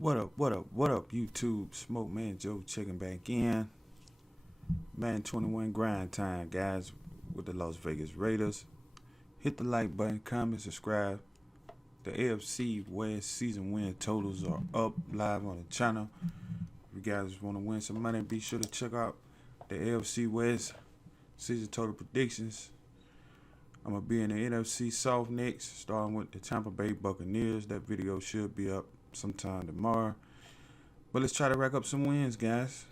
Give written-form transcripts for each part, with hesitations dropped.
What up, YouTube? Smoke Man Joe checking back in. Madden 21 grind time, guys, with the Las Vegas Raiders. Hit the like button, comment, subscribe. The AFC West season win totals are up live on the channel. If you guys want to win some money, be sure to check out the AFC West season total predictions. I'm going to be in the NFC South next, starting with the Tampa Bay Buccaneers. That video should be up sometime tomorrow. But let's try to rack up some wins, guys.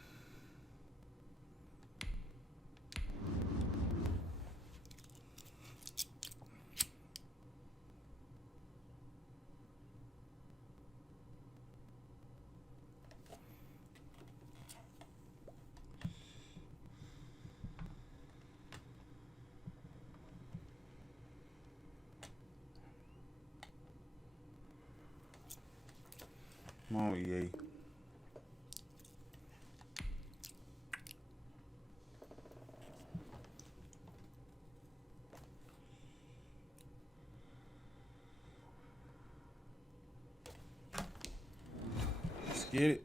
Come on, EA. Let's get it.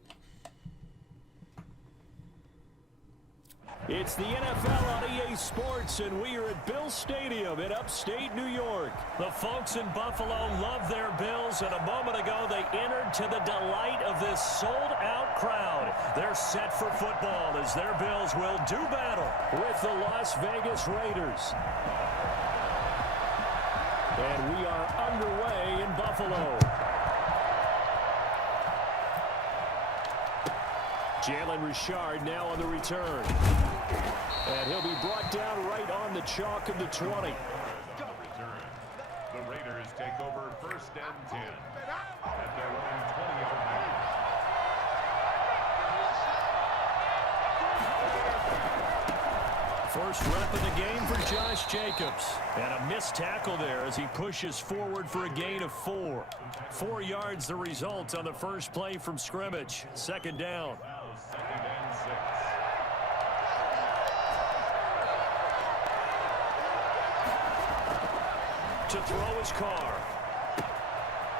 It's the NFL on EA Sports, and we are at Bill Stadium in upstate New York. The folks in Buffalo love their Bills, and a moment ago they entered to the delight of this sold-out crowd. They're set for football as their Bills will do battle with the Las Vegas Raiders. And we are underway in Buffalo. Jalen Richard now on the return. And he'll be brought down right on the chalk of the 20. The Raiders take over first and 10 at their own 20-yard line. First rep of the game for Josh Jacobs. And a missed tackle there as he pushes forward for a gain of 4. 4 yards the result on the first play from scrimmage. Second down. Second and 6. To throw his car.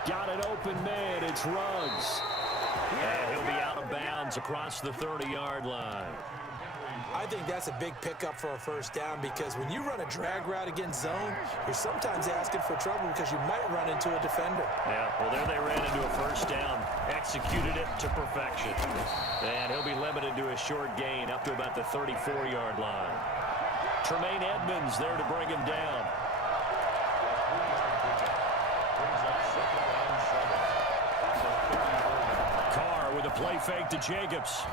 Got an open man. It's Ruggs. And he'll be out of bounds across the 30-yard line. I think that's a big pickup for a first down because when you run a drag route against zone, you're sometimes asking for trouble because you might run into a defender. Yeah, well, there they ran into a first down. Executed it to perfection. And he'll be limited to a short gain up to about the 34-yard line. Tremaine Edmonds there to bring him down. Carr with a play fake to Jacobs.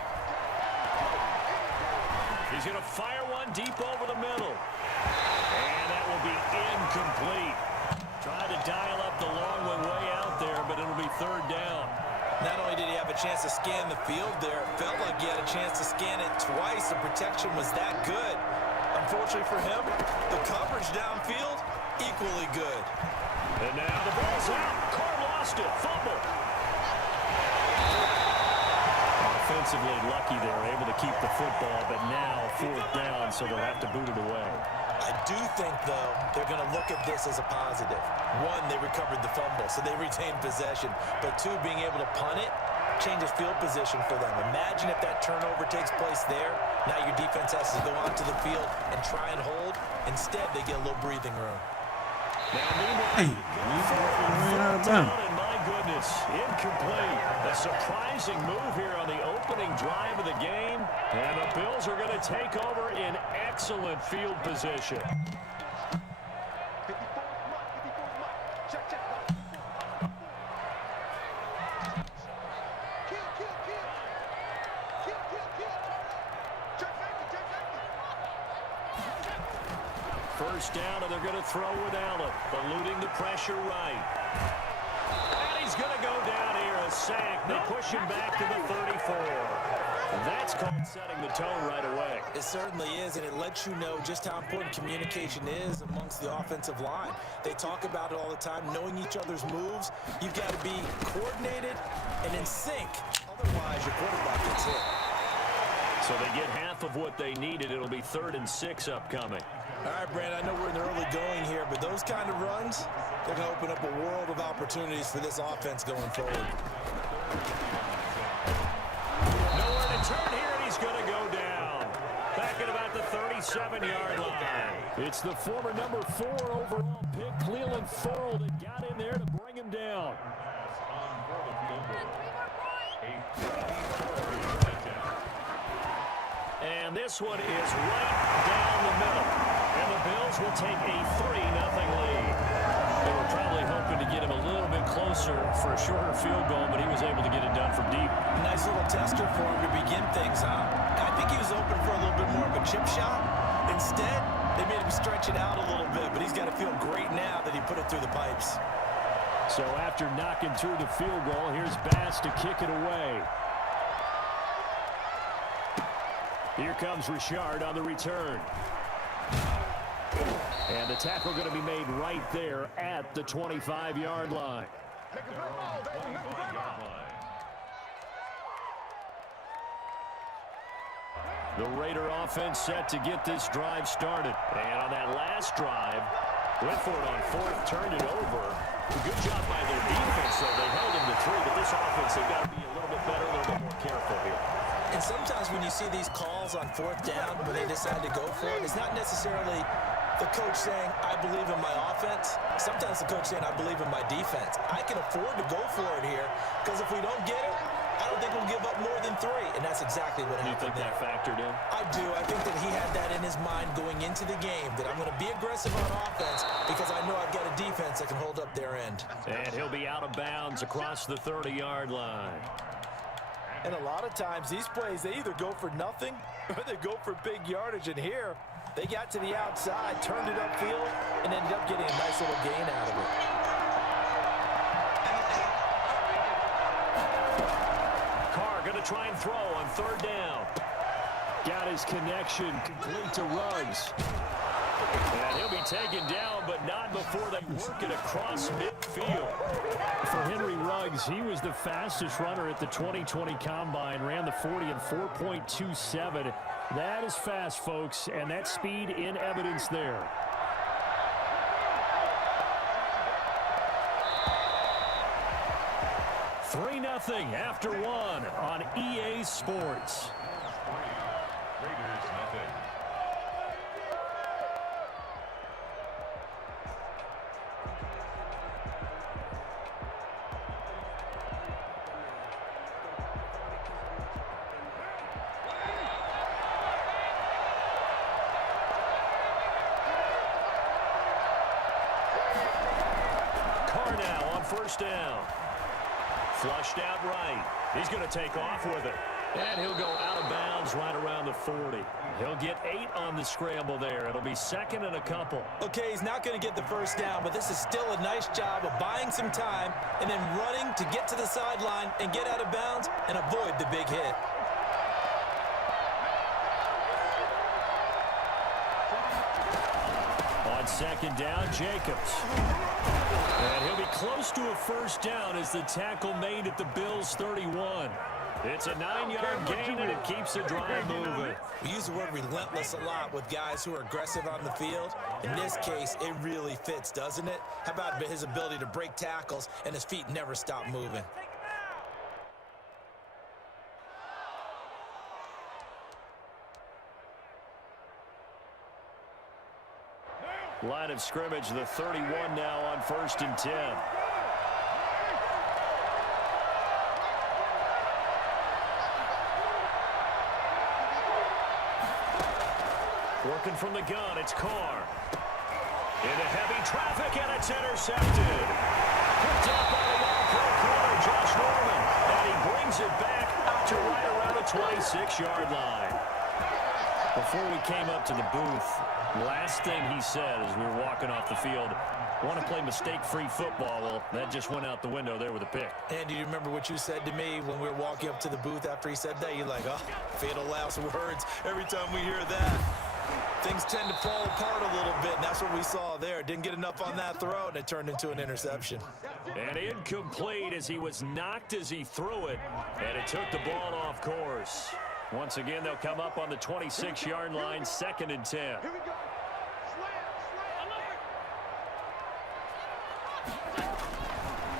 He's going to fire one deep over the middle. And that will be incomplete. Trying to dial up the long one way out there, but it'll be third down. Not only did he have a chance to scan the field there, it felt like he had a chance to scan it twice. The protection was that good. Unfortunately for him, the coverage downfield, equally good. And now the ball's out. Carr lost it. Fumble. Offensively lucky they're able to keep the football, but now fourth down, so they'll have to boot it away. I do think, though, they're going to look at this as a positive. One, they recovered the fumble, so they retained possession. But two, being able to punt it changes field position for them. Imagine if that turnover takes place there. Now your defense has to go onto the field and try and hold. Instead, they get a little breathing room. Now, meanwhile, and my goodness, incomplete. A surprising move here on the opening drive of the game. And the Bills are going to take over in excellent field position. First down, and they're going to throw with Allen, eluding the pressure right. And he's going to go down here, a sack. They push him back to the 34. That's called setting the tone right away. It certainly is, and it lets you know just how important communication is amongst the offensive line. They talk about it all the time, knowing each other's moves. You've got to be coordinated and in sync. Otherwise, your quarterback gets hit. So they get half of what they needed. It'll be 3rd and 6 upcoming. All right, Brand, I know we're in the early going here, but those kind of runs, they're going to open up a world of opportunities for this offense going forward. Nowhere to turn here, and he's going to go down. Back at about the 37-yard line. It's the former number 4 overall pick, Cleveland Thorold, that got in there to bring him down. And this one is right down the middle. And the Bills will take a 3-0 lead. They were probably hoping to get him a little bit closer for a shorter field goal, but he was able to get it done from deep. Nice little tester for him to begin things, huh? I think he was open for a little bit more of a chip shot. Instead, they made him stretch it out a little bit, but he's got to feel great now that he put it through the pipes. So after knocking through the field goal, here's Bass to kick it away. Here comes Richard on the return. And the tackle going to be made right there at the 25-yard line. The Raider offense set to get this drive started. And on that last drive, went for it on fourth, turned it over. Good job by their defense, though. They held him to 3, but this offense, they've got to be a little bit better, a little bit more careful here. And sometimes when you see these calls on fourth down where they decide to go for it, it's not necessarily the coach saying, I believe in my offense. Sometimes the coach saying, I believe in my defense. I can afford to go for it here because if we don't get it, I don't think we'll give up more than 3. And that's exactly what happened. You think that factored in? I do. I think that he had that in his mind going into the game, that I'm going to be aggressive on offense because I know I've got a defense that can hold up their end. And he'll be out of bounds across the 30-yard line. And a lot of times, these plays, they either go for nothing or they go for big yardage. And here, they got to the outside, turned it upfield, and ended up getting a nice little gain out of it. Carr going to try and throw on third down. Got his connection complete to Ruggs. And he'll be taken down, but not before they work it across midfield. For Henry Ruggs, he was the fastest runner at the 2020 Combine, ran the 40 in 4.27. That is fast, folks, and that speed in evidence there. Three 0 after 1 on EA Sports. Raiders nothing. Carr now on first down. Flushed out right. He's going to take off with it. And he'll go out of bounds right around the 40. He'll get 8 on the scramble there. It'll be second and a couple. Okay, he's not going to get the first down, but this is still a nice job of buying some time and then running to get to the sideline and get out of bounds and avoid the big hit. On second down, Jacobs. And he'll be close to a first down as the tackle made at the Bills' 31. It's a 9-yard gain, and it keeps the drive moving. We use the word relentless a lot with guys who are aggressive on the field. In this case, it really fits, doesn't it? How about his ability to break tackles and his feet never stop moving? Line of scrimmage, the 31 now on first and 10. Working from the gun, it's Carr. Into heavy traffic, and it's intercepted. Picked up by the all-pro corner, Josh Norman. And he brings it back out to right around the 26-yard line. Before we came up to the booth, last thing he said as we were walking off the field, want to play mistake-free football. Well, that just went out the window there with a pick. And do you remember what you said to me when we were walking up to the booth after he said that? You're like, oh, fatal last words every time we hear that. Things tend to fall apart a little bit, and that's what we saw there. Didn't get enough on that throw, and it turned into an interception. And incomplete as he was knocked as he threw it, and it took the ball off course. Once again, they'll come up on the 26-yard line, second and 10.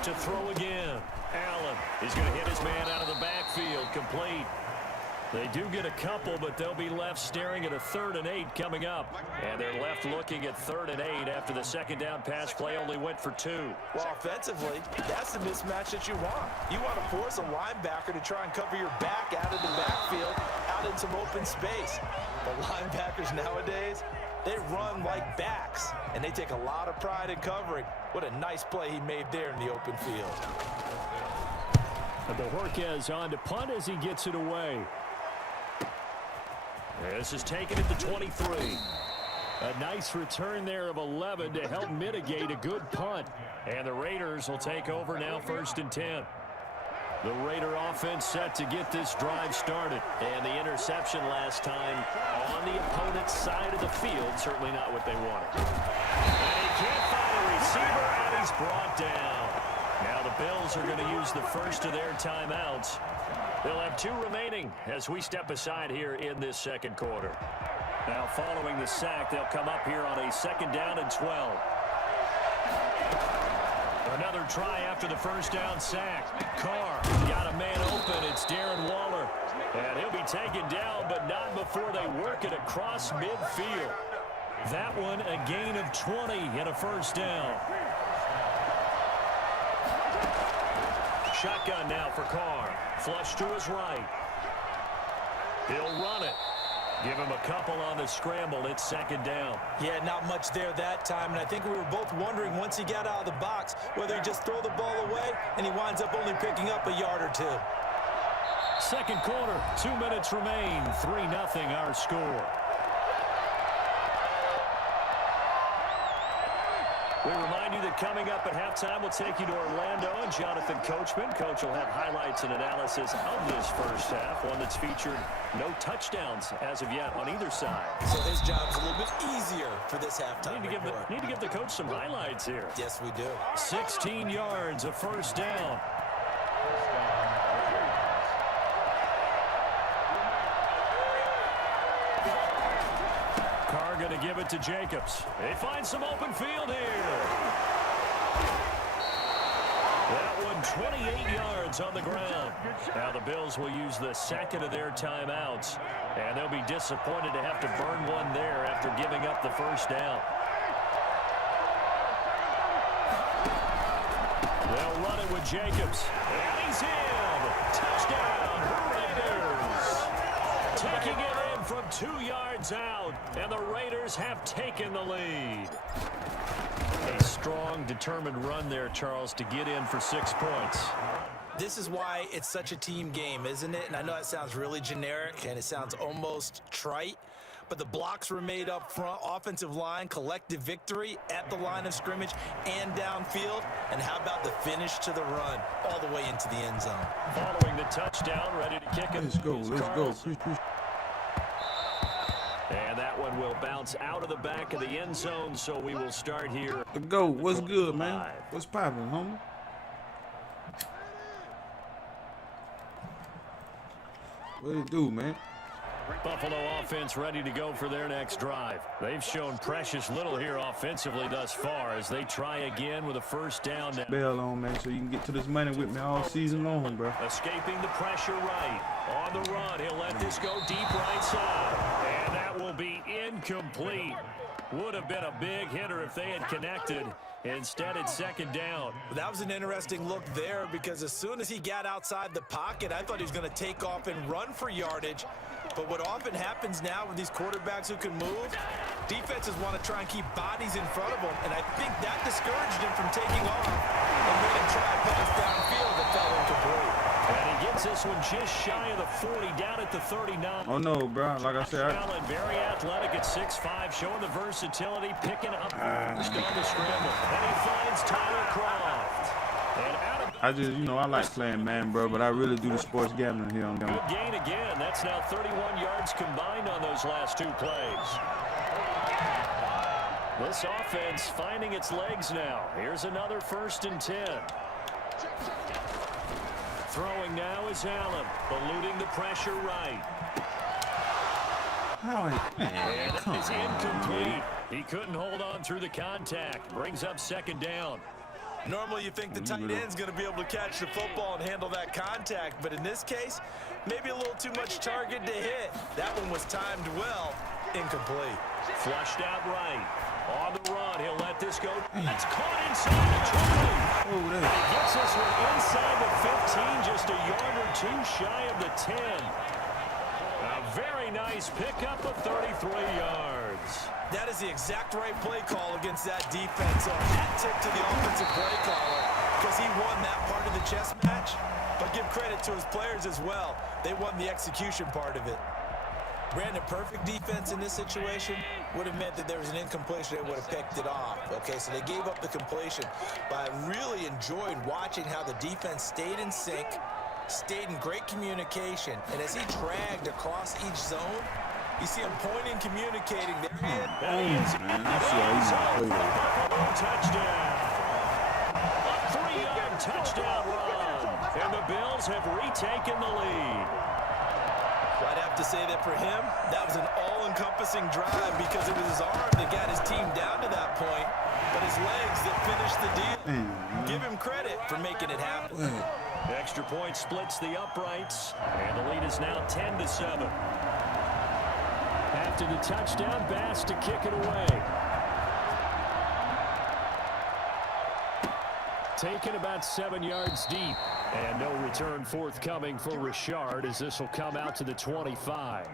To throw again. Allen is going to hit his man out of the backfield, complete. They do get a couple, but they'll be left staring at a 3rd and 8 coming up. And they're left looking at 3rd and 8 after the second down pass play only went for 2. Well, offensively, that's the mismatch that you want. You want to force a linebacker to try and cover your back out of the backfield, out in some open space. But linebackers nowadays, they run like backs, and they take a lot of pride in covering. What a nice play he made there in the open field. And Bojorquez on to punt as he gets it away. This is taken at the 23. A nice return there of 11 to help mitigate a good punt. And the Raiders will take over now, 1st and 10. The Raider offense set to get this drive started. And the interception last time on the opponent's side of the field, certainly not what they wanted. And he can't find a receiver, and he's brought down. Now the Bills are going to use the first of their timeouts. They'll have 2 remaining as we step aside here in this second quarter. Now following the sack, they'll come up here on a 2nd down and 12. Another try after the first down sack. Carr got a man open. It's Darren Waller. And he'll be taken down, but not before they work it across midfield. That one a gain of 20 and a 1st down. Shotgun now for Carr. Flush to his right. He'll run it. Give him a couple on the scramble. It's 2nd down. Yeah, not much there that time. And I think we were both wondering once he got out of the box whether he just throw the ball away and he winds up only picking up a yard or 2. Second quarter, 2 minutes remain. 3-0 our score. We remind you that coming up at halftime, we'll take you to Orlando and Jonathan Coachman. Coach will have highlights and analysis of this first half, one that's featured no touchdowns as of yet on either side. So his job's a little bit easier for this halftime. Need to give the coach some highlights here. Yes, we do. 16 yards, a 1st down. Going to give it to Jacobs. They find some open field here. That one 28 yards on the ground. Now the Bills will use the 2nd of their timeouts, and they'll be disappointed to have to burn one there after giving up the 1st down. They'll run it with Jacobs, and he's in. Touchdown, Raiders. Taking it in from 2 yards out, and the Raiders have taken the lead. A strong, determined run there, Charles, to get in for 6 points. This is why it's such a team game, isn't it? And I know that sounds really generic, and it sounds almost trite, but the blocks were made up front, offensive line, collective victory at the line of scrimmage and downfield. And how about the finish to the run all the way into the end zone? Following the touchdown, ready to kick it. Let's go. And that one will bounce out of the back of the end zone, so we will start here. Go. What's good, man? What's poppin', homie? What it do, man? Buffalo offense ready to go for their next drive. They've shown precious little here offensively thus far as they try again with a 1st down. Bell on, man, so you can get to this money with me all season long, bro. Escaping the pressure right. On the run, he'll let this go deep right side. And that will be incomplete. Would have been a big hitter if they had connected. Instead, it's 2nd down. That was an interesting look there because as soon as he got outside the pocket, I thought he was going to take off and run for yardage. But what often happens now with these quarterbacks who can move, defenses want to try and keep bodies in front of them, and I think that discouraged him from taking off and really try to pass downfield that fell incomplete. And he gets this one just shy of the 40, down at the 39. Oh, no, bro. Like I said, Allen, very athletic at 6'5", showing the versatility, picking up first on the scramble. And he finds Tyler Croft. And out of I just, I like playing man, bro, but I really do the sports gambling here on them. good gain again. That's now 31 yards combined on those last 2 plays. This offense finding its legs now. Here's another 1st and 10. Throwing now is Allen, eluding the pressure right. And Come it's on, incomplete. He couldn't hold on through the contact. Brings up 2nd down. Normally you think the tight end's going to be able to catch the football and handle that contact, but in this case, maybe a little too much target to hit. That one was timed well, incomplete. Flushed out right. On the run, he'll let this go. That's caught inside the 20. He gets this one inside the 15, just a yard or two shy of the 10. A very nice pickup of 33 yards. That is the exact right play call against that defense. So a hat tip to the offensive play caller because he won that part of the chess match. But give credit to his players as well. They won the execution part of it. Brandon, perfect defense in this situation would have meant that there was an incompletion. They would have picked it off. Okay, so they gave up the completion. But I really enjoyed watching how the defense stayed in sync, stayed in great communication. And as he dragged across each zone, you see him pointing, communicating. There he is. Touchdown. A 3-yard touchdown run. And the Bills have retaken the lead. I'd have to say that for him, that was an all-encompassing drive because it was his arm that got his team down to that point, but his legs that finished the deal. Give him credit for making it happen. The extra point splits the uprights, and the lead is now 10-7. After the touchdown, Bass to kick it away. Taken about 7 yards deep. And no return forthcoming for Richard as this will come out to the 25.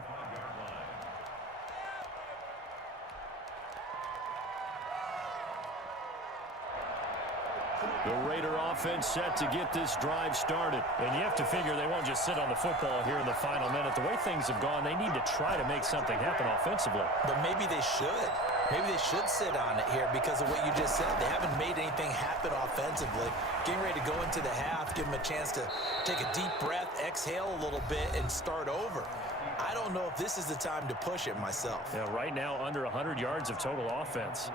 The Raider offense set to get this drive started. And you have to figure they won't just sit on the football here in the final minute. The way things have gone, they need to try to make something happen offensively. But maybe they should. Maybe they should sit on it here because of what you just said. They haven't made anything happen offensively. Getting ready to go into the half, give them a chance to take a deep breath, exhale a little bit, and start over. I don't know if this is the time to push it myself. Yeah, right now under 100 yards of total offense.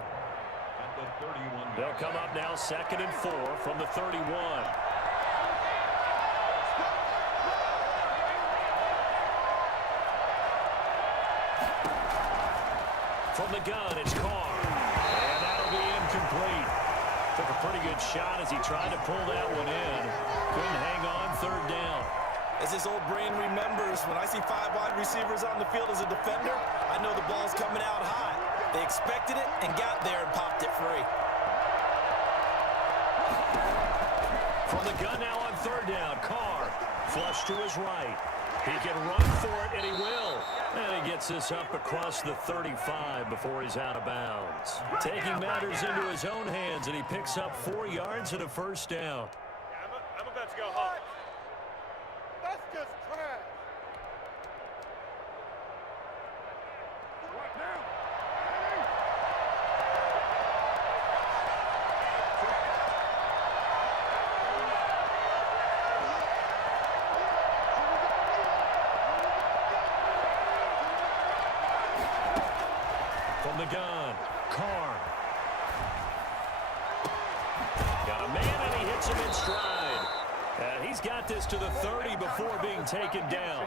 They'll come up now 2nd and 4 from the 31. From the gun, it's Carr. And that'll be incomplete. Took a pretty good shot as he tried to pull that one in. Couldn't hang on, 3rd down. As his old brain remembers, when I see 5 wide receivers on the field as a defender, I know the ball's coming out hot. They expected it and got there and popped it free. From the gun now on 3rd down, Carr flush to his right. He can run for it, and he will. And he gets this up across the 35 before he's out of bounds. Taking matters into his own hands, and he picks up 4 yards and a 1st down. I'm about to go home. That's just trash. What now? From the gun, Carr. Got a man, and he hits him in stride. And he's got this to the 30 before being taken down.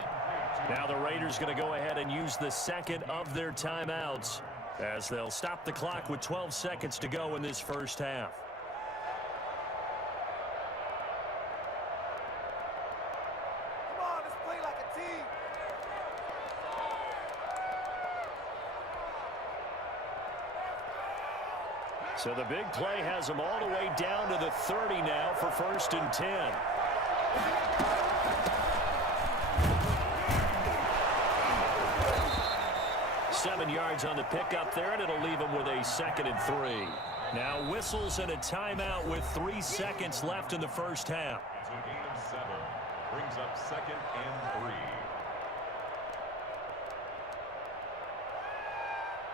Now the Raiders going to go ahead and use the 2nd of their timeouts as they'll stop the clock with 12 seconds to go in this 1st half. Come on, let's play like a team. So the big play has them all the way down to the 30 now for 1st and 10. Seven yards on the pickup there, and it'll leave them with a 2nd and 3. Now whistles and a timeout with 3 seconds left in the 1st half. It's a gain of 7. Brings up 2nd and 3.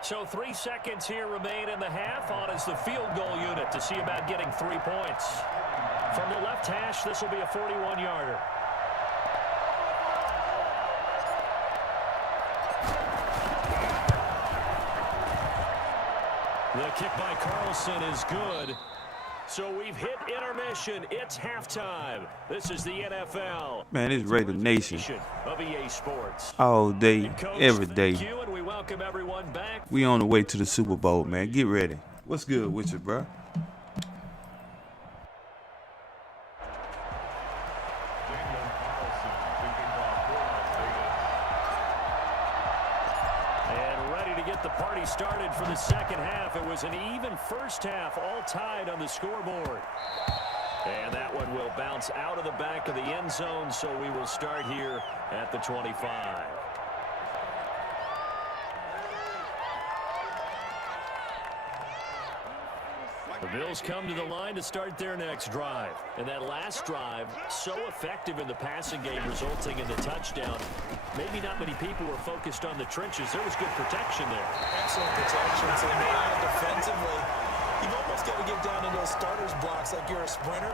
So 3 seconds here remain in the half. On is the field goal unit to see about getting 3 points. From the left hash, this will be a 41-yarder. The kick by Carson is good. So we've hit intermission. It's halftime. This is the NFL. Man, it's Raider Nation. Of EA Sports. All day, every day. And we welcome everyone back. We on the way to the Super Bowl, man. Get ready. What's good with you, bro? second half. It was an even first half, all tied on the scoreboard. And that one will bounce out of the back of the end zone, so we will start here at the 25. The Bills come to the line to start their next drive. And that last drive, so effective in the passing game, resulting in the touchdown. Maybe not many people were focused on the trenches. There was good protection there. Excellent protection. So now defensively, you've almost got to get down in those starters blocks like you're a sprinter.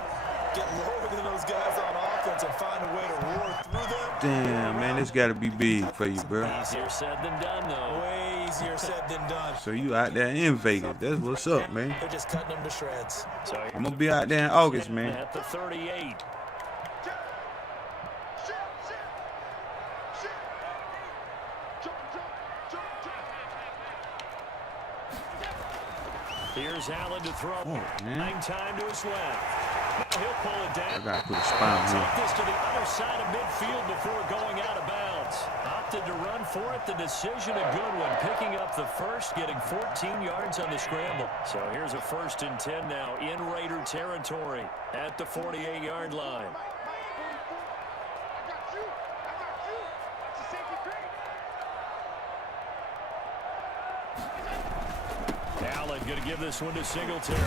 Get lower than those guys on offense and find a way to roar through them. Damn, man, this got to be big for you, bro. Easier said than done, though. Way easier said than done. So you out there in Vegas. That's what's up, man. They're just cutting them to shreds. So I'm going to be out there in August, man. At the 38. Here's Allen to throw. Oh, man. 9 time to his left. Now he'll pull it down. I got to put a spine Take here. this to the other side of midfield before going out of bounds. Opted to run for it. The decision a good one. Picking up the first, getting 14 yards on the scramble. So here's a 1st and 10 now in Raider territory at the 48-yard line. Allen going to give this one to Singletary.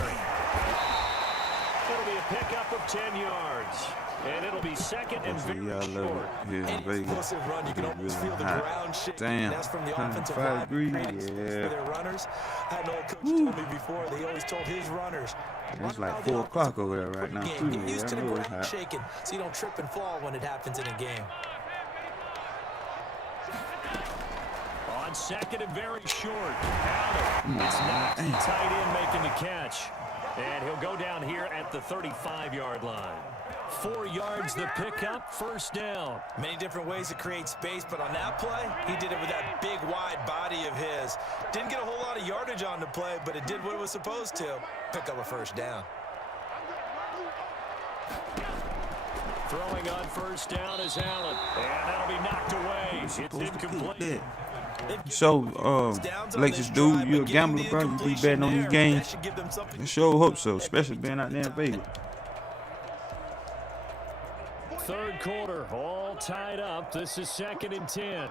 It'll be a pickup of 10 yards. And it'll be 2nd and See, very I love short. it here in Any Vegas. explosive run, you can It's almost really feel the hot. ground shake. Damn, That's from the offensive 105 line. degrees, Creating space yeah. For their runners. I had an old coach tell me before, they always told his runners, It's like 4 o'clock over there right now, too. get used to Yeah, the I know it's ground hot. shaking so you don't trip and fall when it happens in a game. On 2nd and very short. Allen. It's not tight end making the catch. And he'll go down here at the 35-yard line. 4 yards the pickup, 1st down. Many different ways to create space, but on that play, he did it with that big, wide body of his. Didn't get a whole lot of yardage on the play, but it did what it was supposed to. Pick up a 1st down. Throwing on 1st down is Allen. And that'll be knocked away. It's incomplete. So, latest dude, you a gambler, bro? You be betting on these games? I sure hope so, especially being out there in Vegas. 3rd quarter, all tied up. This is 2nd and 10.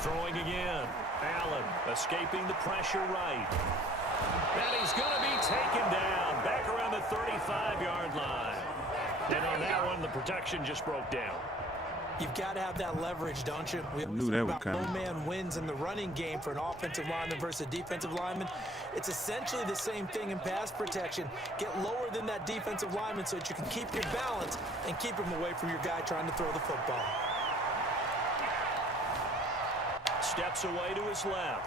Throwing again. Allen escaping the pressure right. And he's going to be taken down back around the 35-yard line. And on that one, the protection just broke down. You've got to have that leverage, don't you? We knew that was coming. No-man wins in the running game for an offensive lineman versus a defensive lineman. It's essentially the same thing in pass protection. Get lower than that defensive lineman so that you can keep your balance and keep him away from your guy trying to throw the football. Steps away to his left.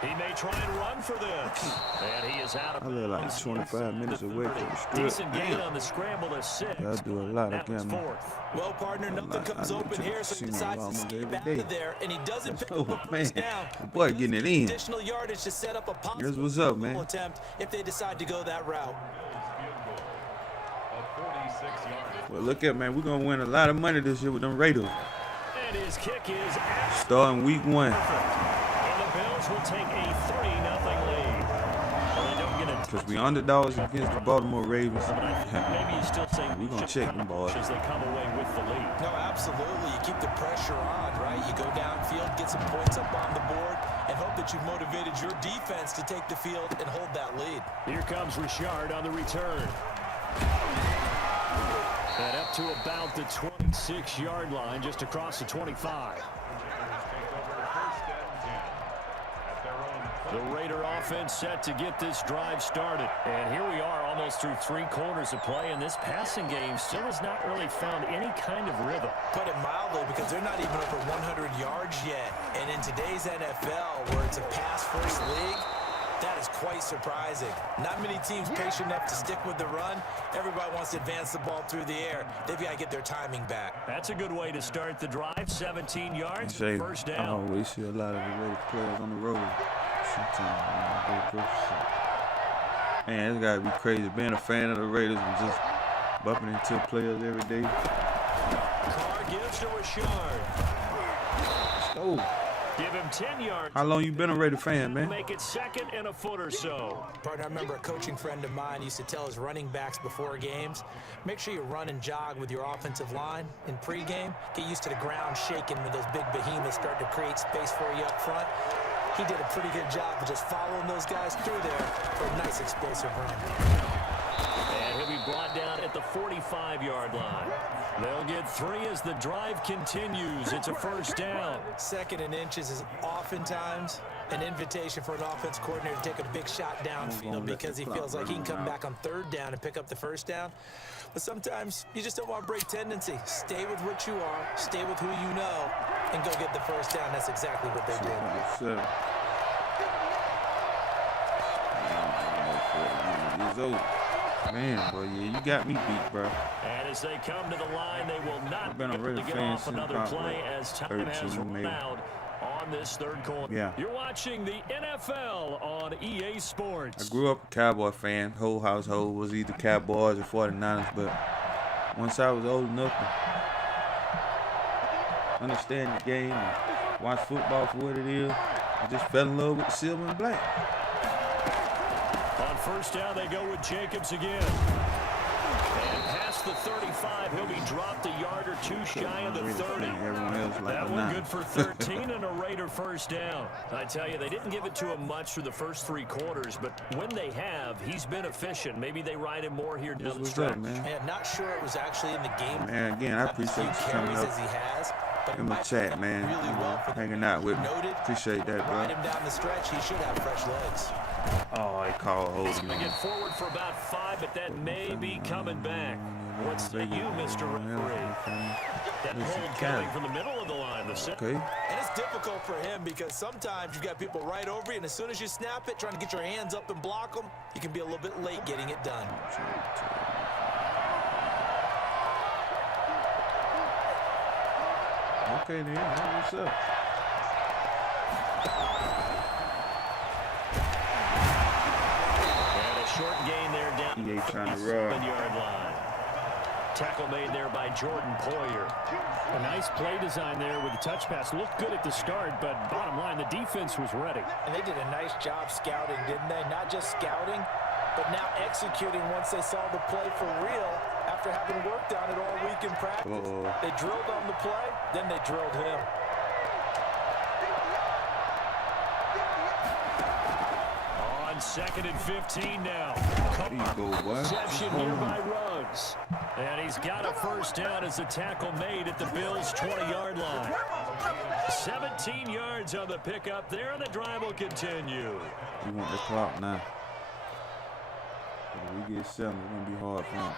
He may try and run for this. And he is out of I live like 25 minutes away from the strip. Decent gain on the scramble to 6. Y'all do a lot of That was gambling. 4th. Well, partner, nothing comes open here, so he decides to skip out of there, and he doesn't pick up a Oh, man. first down. The boy getting it in. Additional yardage to set up a Here's possible what's up, field goal man. attempt if they decide to go that route. A 46-yard. Well, look at, man, we're going to win a lot of money this year with them Raiders. And his kick is absolutely Starting week 1. perfect. And the Bills will take a 3-0 lead. Well, they don't get it. Because we underdogs against the Baltimore Ravens. But I think maybe you still say We gonna check them, boys. as they come away with the lead. No, absolutely. You keep the pressure on, right? You go downfield, get some points up on the board, and hope that you've motivated your defense to take the field and hold that lead. Here comes Richard on the return. And up to about the 26-yard line, just across the 25. Take over 1st and 10 at their own The Raider offense set to get this drive started. And here we are almost through 3 quarters of play, and this passing game still has not really found any kind of rhythm. Put it mildly, because they're not even over 100 yards yet. And in today's NFL, where it's a pass-first league, that is quite surprising. Not many teams patient enough to stick with the run. Everybody wants to advance the ball through the air. They've got to get their timing back. That's a good way to start the drive. 17 yards, Say, 1st I down. always see a lot of the Raiders players on the road. Sometimes, man, it's got to be crazy being a fan of the Raiders and just bumping into players every day. Carr gives to Richard. Oh, Give him 10 yards. How long you been a Raider fan, man? Make it 2nd and a foot or so. Partner, I remember a coaching friend of mine used to tell his running backs before games, make sure you run and jog with your offensive line in pregame. Get used to the ground shaking when those big behemoths start to create space for you up front. He did a pretty good job of just following those guys through there for a nice explosive run. And he'll be brought down at the 45-yard line. They'll get 3 as the drive continues. It's a first down. 2nd and inches is oftentimes an invitation for an offense coordinator to take a big shot downfield because he feels like he can come back on 3rd down and pick up the first down. But sometimes you just don't want to break tendency. Stay with what you are, stay with who you know, and go get the first down. That's exactly what they did. Man, boy, yeah, you got me beat, bro. And as they come to the line, they will not be been a able to Raider get fan off since another about, play as time has run maybe. out on this 3rd quarter. Yeah. You're watching the NFL on EA Sports. I grew up a Cowboy fan. Whole household was either Cowboys or 49ers, but once I was old enough to understand the game and watch football for what it is, I just fell in love with the silver and black. On first down, they go with Jacobs again. And past the 35, he'll be dropped a yard or 2 shy of the 30. Everyone else like That a one 9. good for 13 and a Raider first down. I tell you, they didn't give it to him much through the first 3 quarters, but when they have, he's been efficient. Maybe they ride him more here down the What's stretch. up, man? Man, not sure it was actually in the game. Man, again, I appreciate you coming carries up as he has, but in my chat, man. really well for Hanging out with me. noted. Appreciate that, bro. Ride him down the stretch, he should have fresh legs. Oh, they call He's holding going to me. get forward for about 5, but that may be coming back. What's that you, Mr. Referee? That hold coming from the middle of the line. Okay. And it's difficult for him because sometimes you've got people right over you, and as soon as you snap it, trying to get your hands up and block them, you can be a little bit late getting it done. Okay, then. What's up? And a short gain there down He ain't trying to the run. 7-yard line. Tackle made there by Jordan Poyer. A nice play design there with the touch pass. Looked good at the start, but bottom line, the defense was ready. And they did a nice job scouting, didn't they? Not just scouting, but now executing once they saw the play for real after having worked on it all week in practice. They drilled on the play, then they drilled him. On 2nd and 15 now. There you go, boy. Reception here by Ruggs. And he's got a first down as the tackle made at the Bills' 20-yard line. 17 yards on the pickup there, and the drive will continue. We want the clock now. If we get 7, it's going to be hard for him.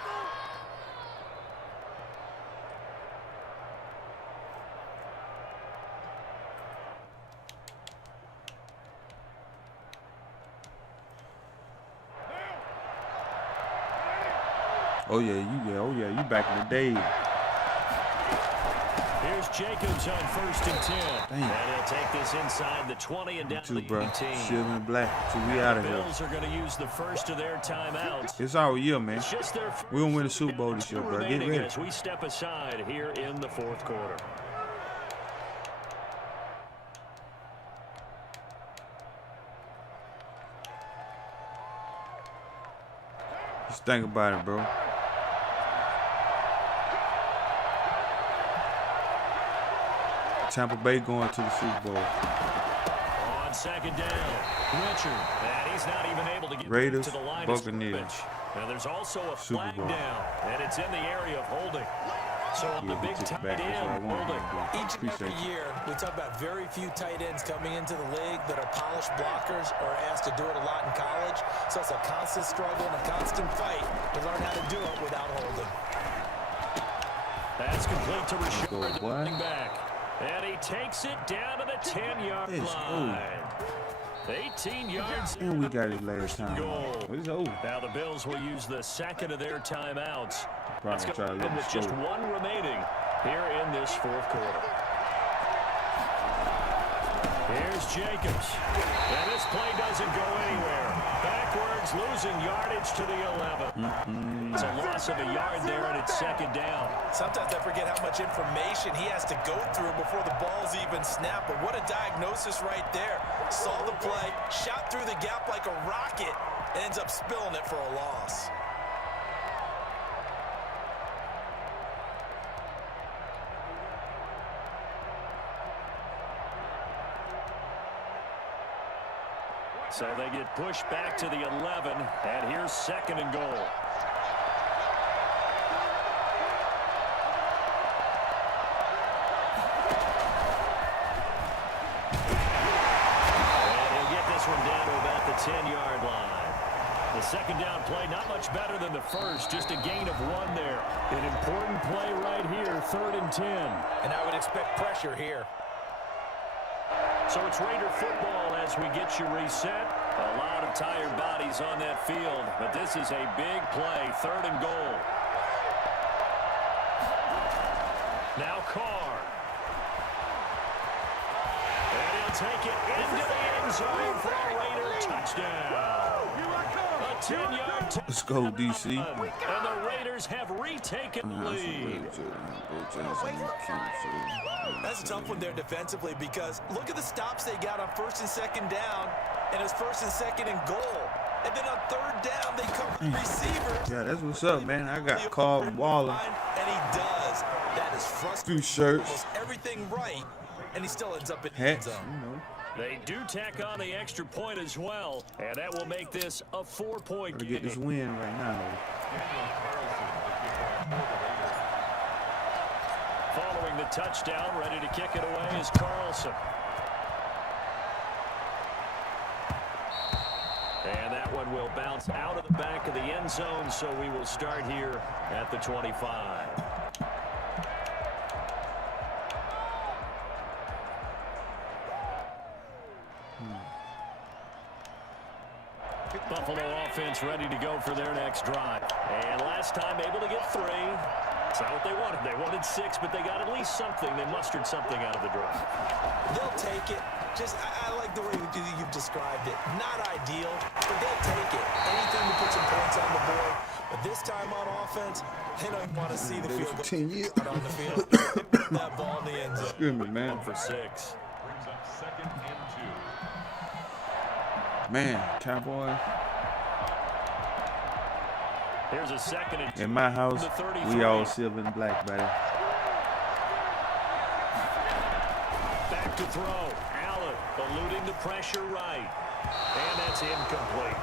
Oh yeah, you back in the day. Here's Jacobs on 1st and 10. Damn. And he'll take this inside the 20 and down to Too, the bro. 18. Silver and black. So we out of here. Bills are going to use the first of their timeouts. It's our year, man. It's just their We're going to win the Super Bowl this year, bro. Get remaining ready. as we step aside here in the 4th quarter. Just think about it, bro. Tampa Bay going to the Super Bowl. On 2nd down, Richard, and he's not even able to get Raiders, to the line Buccaneers. of scrimmage. And there's also a Super flag Bowl. down, and it's in the area of holding. So on Yeah, the he big took it tight back. That's what I end, wanted holding. him to do. Each and every Appreciate you. year, we talk about very few tight ends coming into the league that are polished blockers or asked to do it a lot in college. So it's a constant struggle and a constant fight to learn how to do it without holding. That's complete to Rashard, go, the boy. running back. And he takes it down to the 10-yard Let's line. 18 yards. And we got it last time. Goal. It's over. Now the Bills will use the 2nd of their timeouts. That's Probably try to going let with it just go. 1 remaining here in this 4th quarter. Here's Jacobs. And this play doesn't go anywhere. Backwards He's losing yardage to the 11. It's a loss of a yard there, and it's second down. Sometimes I forget how much information he has to go through before the ball's even snapped. But what a diagnosis right there. Saw the play, shot through the gap like a rocket, and ends up spilling it for a loss. So they get pushed back to the 11, and here's second and goal. And he'll get this one down to about the 10-yard line. The second down play, not much better than the first, just a gain of 1 there. An important play right here, 3rd and 10. And I would expect pressure here. So it's Raider football as we get you reset. A lot of tired bodies on that field, but this is a big play, 3rd and goal. Now Carr. And he'll take it into the end zone for a Raider touchdown. A 10-yard Let's go, DC. And the Raiders have retaken the lead. That's a tough one there defensively because look at the stops they got on 1st and 2nd down, and it's 1st and 2nd and goal. And then on 3rd down, they cover the receiver. Yeah, that's what's up, man. I got Carl Waller. And he does. That is frustrating. Few shirts. Almost everything right, and he still ends up in the Hats, end zone. you know. They do tack on the extra point as well, and that will make this a 4-point Gotta game. get this win right now, Following the touchdown, ready to kick it away is Carson. And that one will bounce out of the back of the end zone, so we will start here at the 25. Buffalo offense ready to go for their next drive. And last time able to get 3. That's not what they wanted. They wanted 6, but they got at least something. They mustered something out of the drive. They'll take it. Just, I like the way you've described it. Not ideal, but they'll take it. Anything to put some points on the board. But this time on offense, they don't want to see the field goal 10 years. out on the field. That ball in the end zone. Excuse me, man. 1 for 6. Brings up 2nd and 2. Man, Cowboy. Here's a 2nd and 2. In my house, The 33. we all silver and black, buddy. Back to throw. Allen eluding the pressure right. And that's incomplete.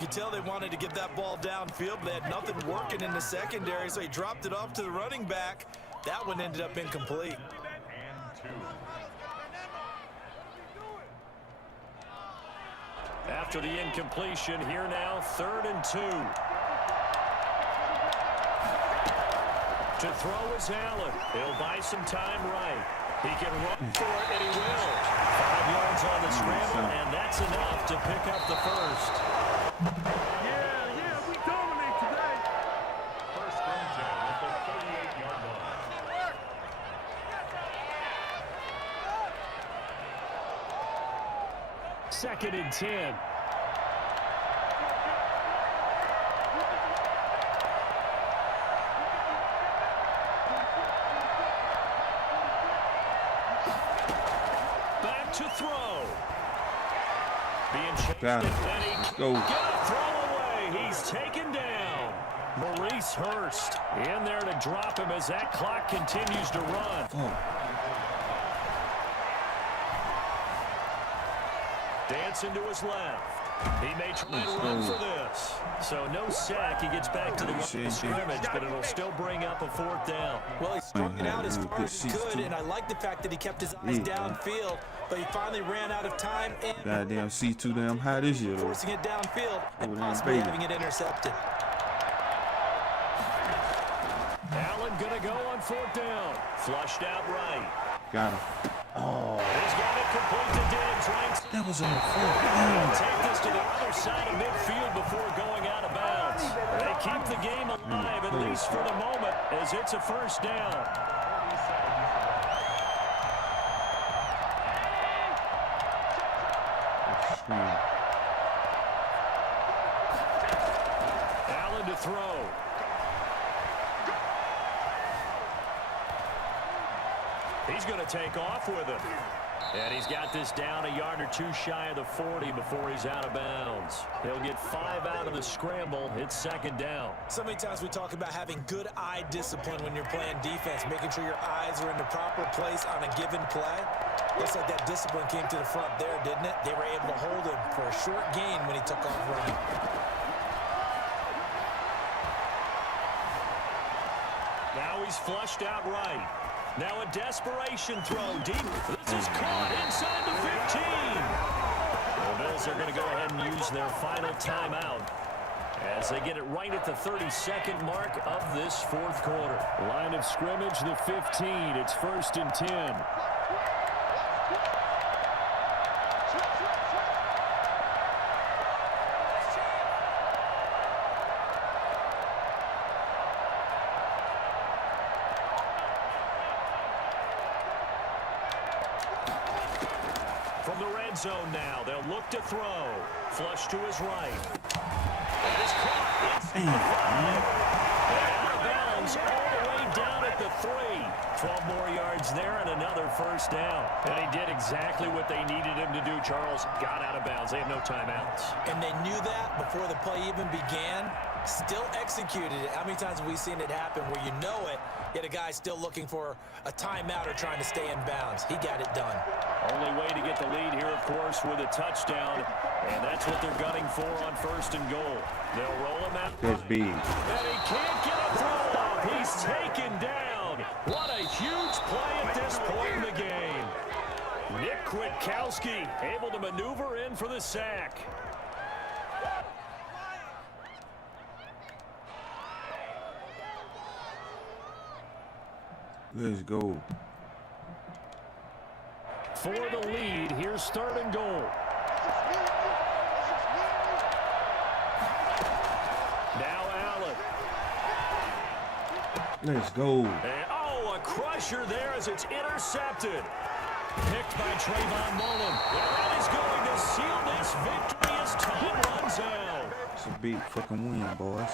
You can tell they wanted to get that ball downfield, but they had nothing working in the secondary, so he dropped it off to the running back. That one ended up incomplete. And 2. After the incompletion, here now, 3rd and 2. To throw is Allen. He'll buy some time right. He can run for it, and he will. 5 yards on the scramble, and that's enough to pick up the first. Yeah, we dominate today. 1st and 10 at the 38-yard line. 2nd and 10. Back to throw. Being chased Got it. and he Let's go. get a throw away. He's taken down. Maurice Hurst in there to drop him as that clock continues to run. Oh. Dancing to his left. He may try to run for this. So no sack. He gets back to the line of scrimmage, but it'll still bring up a 4th down. Well, he struck it out as far as he could, and I like the fact that he kept his eyes downfield, but he finally ran out of time and Goddamn C2 damn high this year, though. forcing it downfield and damn possibly baby. having it intercepted. Allen gonna go on 4th down. Flushed out right. Got him. Oh, He's got it complete to Diggs. Right. that was on the 4th They'll down. take this to the other side of midfield before going out of bounds. They keep the game alive, at least for the moment, as it's a 1st down. to throw. He's going to take off with it. And he's got this down a yard or two shy of the 40 before he's out of bounds. He'll get 5 out of the scramble. It's second down. So many times we talk about having good eye discipline when you're playing defense, making sure your eyes are in the proper place on a given play. Looks like that discipline came to the front there, didn't it? They were able to hold him for a short gain when he took off running. Now he's flushed out right. Now a desperation throw deep. This is caught inside the 15. The Bills are going to go ahead and use their final timeout as they get it right at the 32nd mark of this fourth quarter. Line of scrimmage, the 15. It's 1st and 10. From the red zone now, they'll look to throw. Flush to his right. And it's caught inside the 5. And out of bounds all the way down at the 3. 12 more yards there and another first down. And he did exactly what they needed him to do, Charles. Got out of bounds. They have no timeouts. And they knew that before the play even began. Still executed it. How many times have we seen it happen where you know it, yet a guy still looking for a timeout or trying to stay in bounds? He got it done. Only way to get the lead here, of course, with a touchdown. And that's what they're gunning for on 1st and goal. They'll roll him out. That's big. And he can't get a throw off. He's taken down. What a huge play at this point in the game. Nick Kwiatkowski able to maneuver in for the sack. Let's go. For the lead, here's 3rd and goal. Now Allen. Let's go. And, oh, a crusher there as it's intercepted. Picked by Trayvon Mullen. And that is going to seal this victory as time runs out. It's a big fucking win, boys.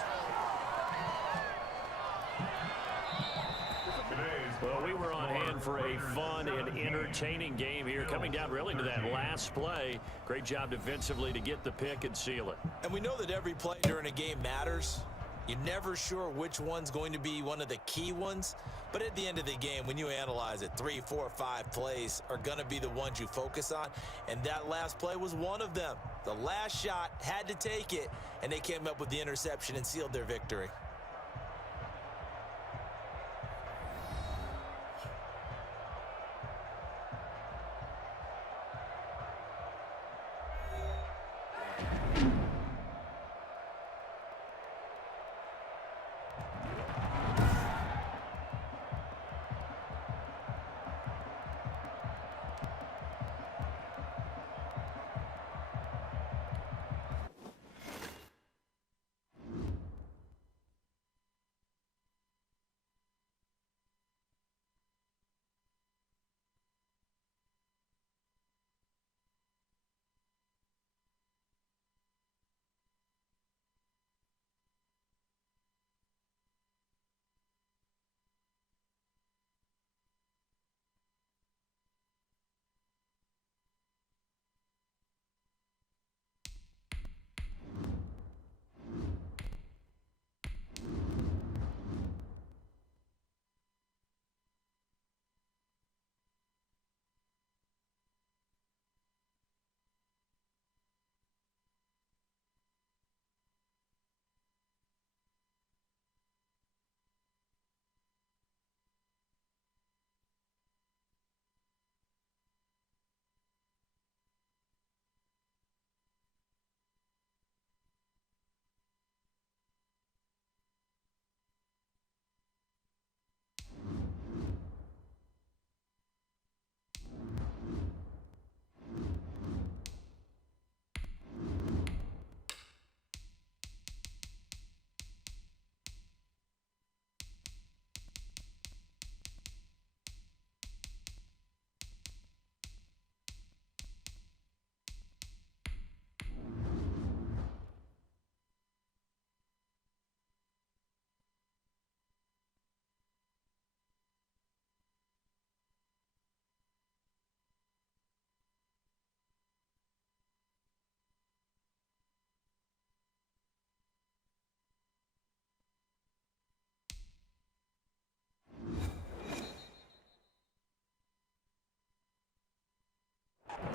Well, we were on hand for a fun and entertaining game here, coming down really to that last play. Great job defensively to get the pick and seal it. And we know that every play during a game matters. You're never sure which one's going to be one of the key ones. But at the end of the game, when you analyze it, 3, 4, 5 plays are going to be the ones you focus on. And that last play was one of them. The last shot had to take it, and they came up with the interception and sealed their victory.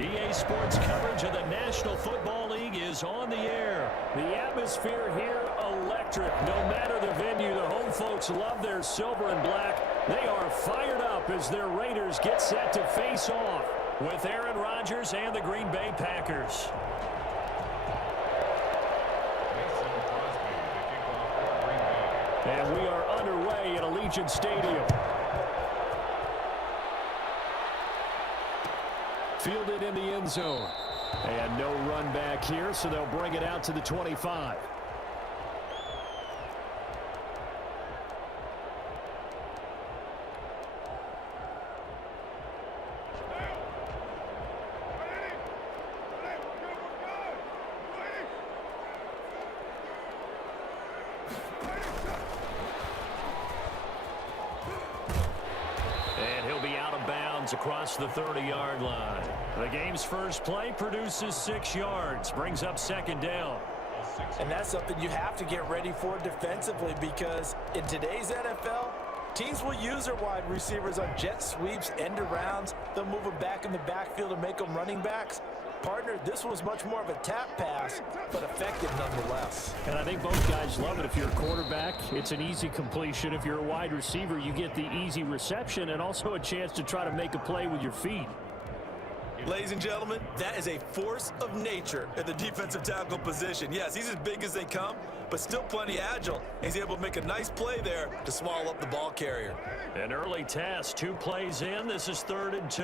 EA Sports coverage of the National Football League is on the air. The atmosphere here, electric. No matter the venue, the home folks love their silver and black. They are fired up as their Raiders get set to face off with Aaron Rodgers and the Green Bay Packers. And we are underway at Allegiant Stadium. Fielded in the end zone. And no run back here, so they'll bring it out to the 25. Across the 30-yard line. The game's first play produces 6 yards, brings up second down. And that's something you have to get ready for defensively, because in today's NFL, teams will use their wide receivers on jet sweeps, end arounds. They'll move them back in the backfield and make them running backs. Partner, this was much more of a tap pass, but effective nonetheless. And I think both guys love it. If you're a quarterback, it's an easy completion. If you're a wide receiver, you get the easy reception and also a chance to try to make a play with your feet. Ladies and gentlemen, that is a force of nature at the defensive tackle position. Yes, he's as big as they come, but still plenty agile. He's able to make a nice play there to swallow up the ball carrier. An early test, 2 plays in. This is 3rd and 2.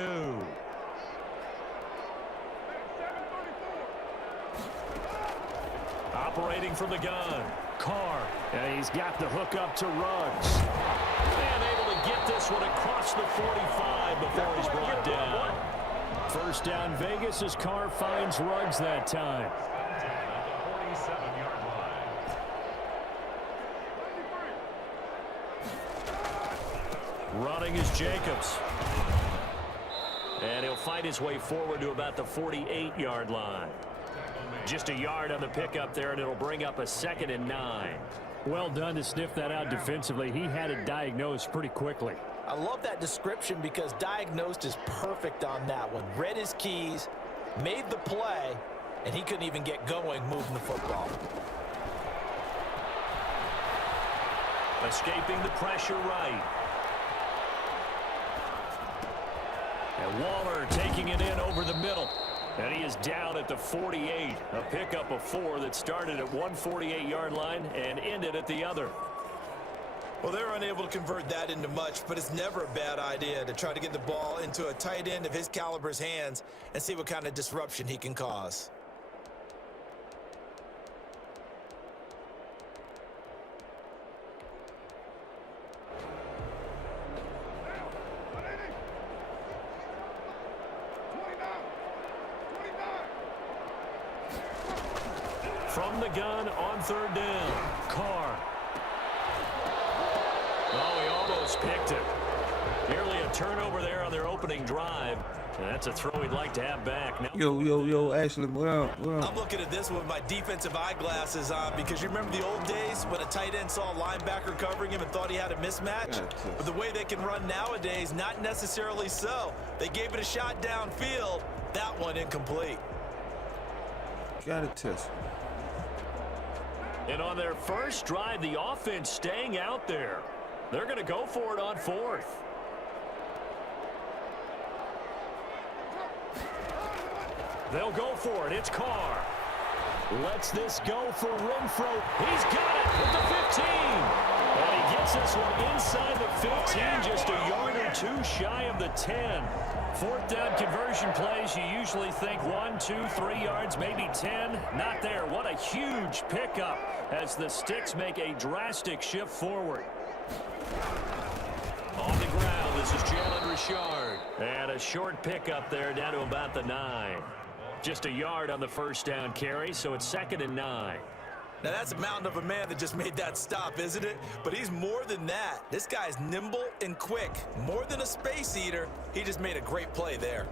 Operating from the gun, Carr. And he's got the hook up to Ruggs. And able to get this one across the 45 before he's brought down. First down Vegas as Carr finds Ruggs that time. Running is Jacobs. And he'll fight his way forward to about the 48-yard line. Just a yard on the pickup there, and it'll bring up a 2nd and 9. Well done to sniff that out defensively. He had it diagnosed pretty quickly. I love that description because diagnosed is perfect on that one. Read his keys, made the play, and he couldn't even get going moving the football. Escaping the pressure right. And Waller taking it in over the middle. And he is down at the 48. A pickup of 4 that started at one 48-yard line and ended at the other. Well, they're unable to convert that into much, but it's never a bad idea to try to get the ball into a tight end of his caliber's hands and see what kind of disruption he can cause. From the gun on 3rd down, Carr. Oh, he almost picked it. Nearly a turnover there on their opening drive. And that's a throw he'd like to have back. Now, Yo, Ashley, what up? I'm looking at this with my defensive eyeglasses on because you remember the old days when a tight end saw a linebacker covering him and thought he had a mismatch? But the way they can run nowadays, not necessarily so. They gave it a shot downfield. That one incomplete. Got to test. and on their first drive, the offense staying out there. They're going to go for it on 4th. They'll go for it. It's Carr. Lets this go for Renfro. He's got it at the 15. And he gets this one inside the 15, just a yard or two shy of the 10. 4th down conversion plays, you usually think 1, 2, 3 yards, maybe 10. Not there. What a huge pickup as the Sticks make a drastic shift forward. On the ground, this is Jalen Richard. And a short pickup there down to about the 9. Just a yard on the first down carry, so it's 2nd and 9. Now that's a mountain of a man that just made that stop, isn't it? But he's more than that. This guy's nimble and quick. More than a space eater, he just made a great play there.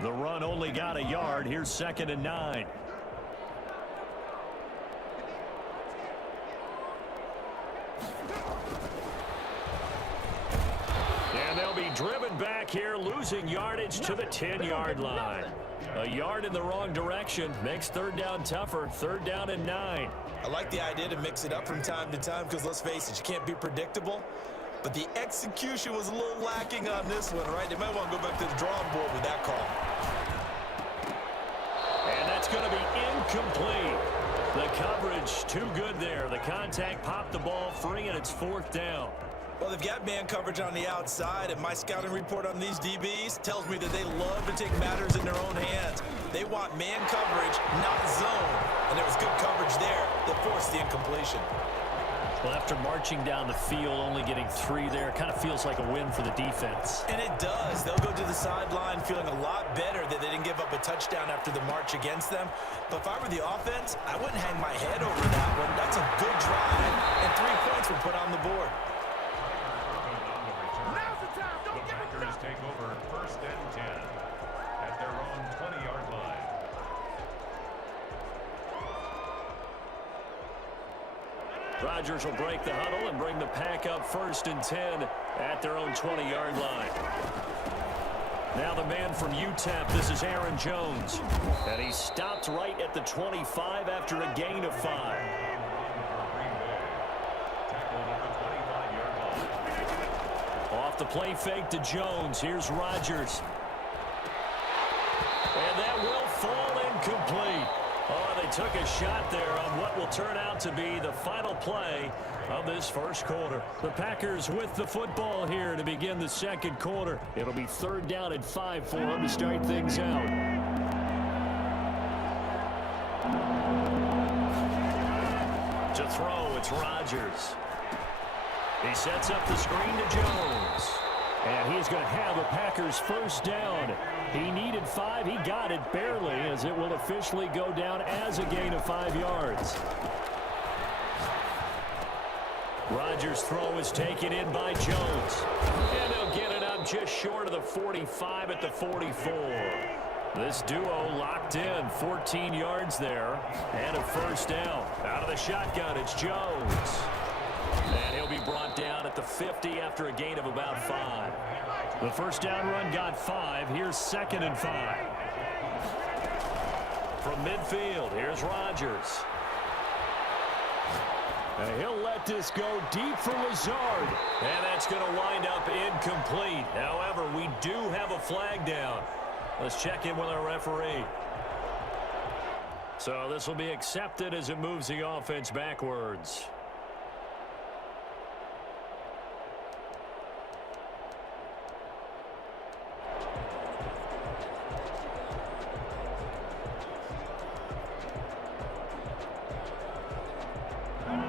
The run only got a yard. Here's 2nd and 9. They'll be driven back here, losing yardage to the 10-yard line. A yard in the wrong direction makes third down tougher. Third down and 9. I like the idea to mix it up from time to time because, let's face it, you can't be predictable. But the execution was a little lacking on this one, right? They might want to go back to the drawing board with that call. And that's going to be incomplete. The coverage too good there. The contact popped the ball free, and it's fourth down. Well, they've got man coverage on the outside, and my scouting report on these DBs tells me that they love to take matters in their own hands. They want man coverage, not zone. And there was good coverage there that forced the incompletion. Well, after marching down the field, only getting 3 there, kind of feels like a win for the defense. And it does. They'll go to the sideline feeling a lot better that they didn't give up a touchdown after the march against them. But if I were the offense, I wouldn't hang my head over that one. That's a good drive, and 3 points were put on the board. The Packers take over first and 10 at their own 20-yard line. Rodgers will break the huddle and bring the pack up first and 10 at their own 20-yard line. Now the man from UTEP, this is Aaron Jones. And he stopped right at the 25 after a gain of 5. Off the play fake to Jones. Here's Rodgers. And that will fall incomplete. Oh, they took a shot there on what will turn out to be the final play of this first quarter. The Packers with the football here to begin the second quarter. It'll be third down and 5 for them to start things out. To throw, it's Rodgers. He sets up the screen to Jones. And he's going to have a Packers first down. He needed 5. He got it barely, as it will officially go down as a gain of 5 yards. Rodgers' throw is taken in by Jones. And they'll get it up just short of the 45 at the 44. This duo locked in, 14 yards there, and a first down. Out of the shotgun, it's Jones. And he'll be brought down at the 50 after a gain of about 5. The first down run got 5. Here's second and 5. From midfield, here's Rodgers. And he'll let this go deep for Lazard. And that's going to wind up incomplete. However, we do have a flag down. Let's check in with our referee. So this will be accepted as it moves the offense backwards.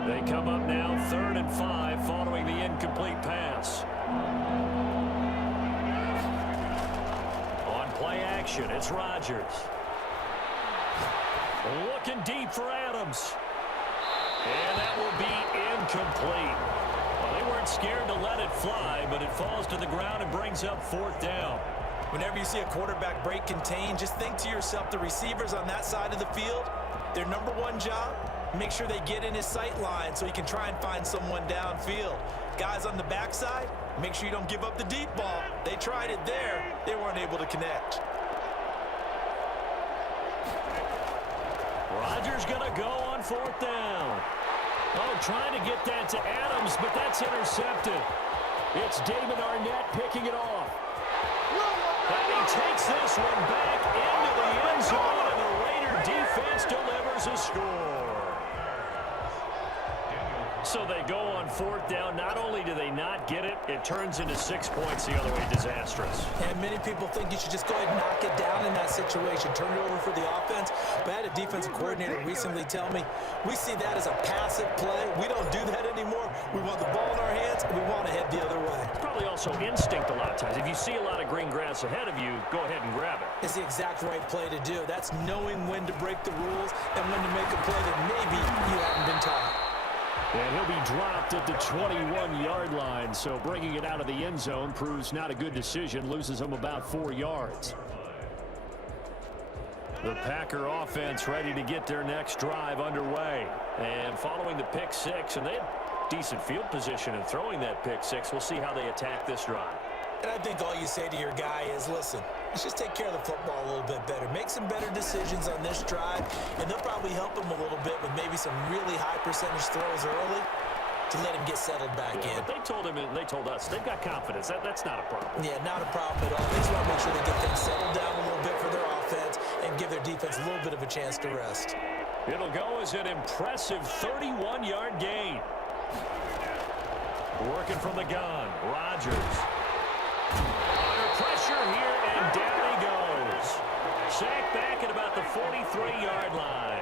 They come up now, third and 5, following the incomplete pass. On play action, it's Rodgers. Looking deep for Adams. And that will be incomplete. Well, they weren't scared to let it fly, but it falls to the ground and brings up fourth down. Whenever you see a quarterback break contain, just think to yourself, the receivers on that side of the field, their number one job, make sure they get in his sight line so he can try and find someone downfield. Guys on the backside, make sure you don't give up the deep ball. They tried it there. They weren't able to connect. Rodgers going to go on fourth down. Oh, trying to get that to Adams, but that's intercepted. It's David Arnett picking it off. And he takes this one back into the end zone, and the Raider defense delivers a score. So they go on fourth down. Not only do they not get it, it turns into 6 points the other way. Disastrous. And many people think you should just go ahead and knock it down in that situation, turn it over for the offense. But I had a defensive coordinator recently tell me, we see that as a passive play. We don't do that anymore. We want the ball in our hands, and we want to head the other way. It's probably also instinct a lot of times. If you see a lot of green grass ahead of you, go ahead and grab it. It's the exact right play to do. That's knowing when to break the rules and when to make a play that maybe you haven't been taught. And he'll be dropped at the 21-yard line, so bringing it out of the end zone proves not a good decision, loses him about 4 yards. The Packer offense ready to get their next drive underway. And following the pick six, and they had decent field position in throwing that pick six, we'll see how they attack this drive. And I think all you say to your guy is, listen, let's just take care of the football a little bit better. Make some better decisions on this drive, and they'll probably help him a little bit with maybe some really high percentage throws early to let him get settled back in. But they told him, and they told us, they've got confidence. That's not a problem. Yeah, not a problem at all. They just want to make sure they get things settled down a little bit for their offense and give their defense a little bit of a chance to rest. It'll go as an impressive 31-yard gain. Working from the gun, Rodgers. Under pressure here, and down he goes. Sacked back at about the 43-yard line.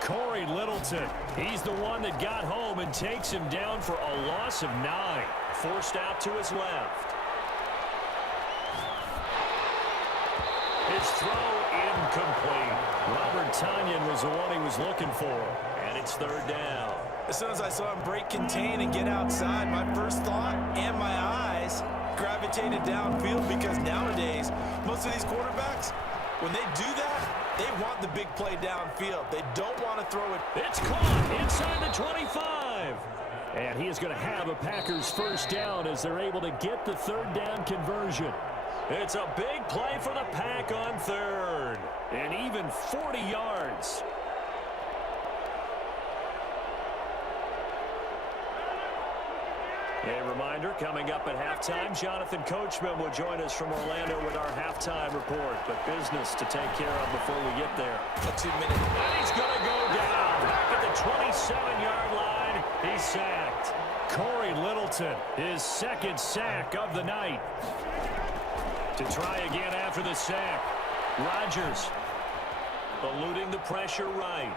Corey Littleton, he's the one that got home and takes him down for a loss of 9. Forced out to his left. His throw incomplete. Robert Tonyan was the one he was looking for, and it's 3rd down. As soon as I saw him break contain and get outside, my first thought and my eyes gravitated downfield, because nowadays, most of these quarterbacks, when they do that, they want the big play downfield. They don't want to throw it. It's caught inside the 25. And he is going to have a Packers first down as they're able to get the 3rd down conversion. It's a big play for the Pack on 3rd. And even 40 yards. A reminder, coming up at halftime, Jonathan Coachman will join us from Orlando with our halftime report. But business to take care of before we get there. A 2-minute. And he's going to go down. Back at the 27-yard line, he's sacked. Corey Littleton, his 2nd sack of the night. To try again after the sack. Rodgers eluding the pressure right.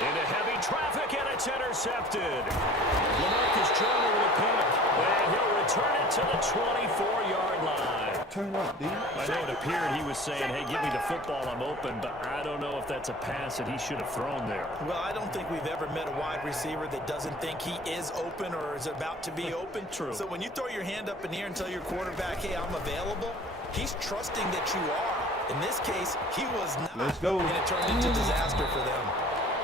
Into heavy traffic, and it's intercepted. LaMarcus Joyner with a pick, and he'll return it to the 24-yard line. Turn up, D. I know it appeared he was saying, hey, give me the football, I'm open, but I don't know if that's a pass that he should have thrown there. Well, I don't think we've ever met a wide receiver that doesn't think he is open or is about to be open. True. So when you throw your hand up in the air and tell your quarterback, hey, I'm available, he's trusting that you are. In this case, he was not. Let's go. And it turned into disaster for them.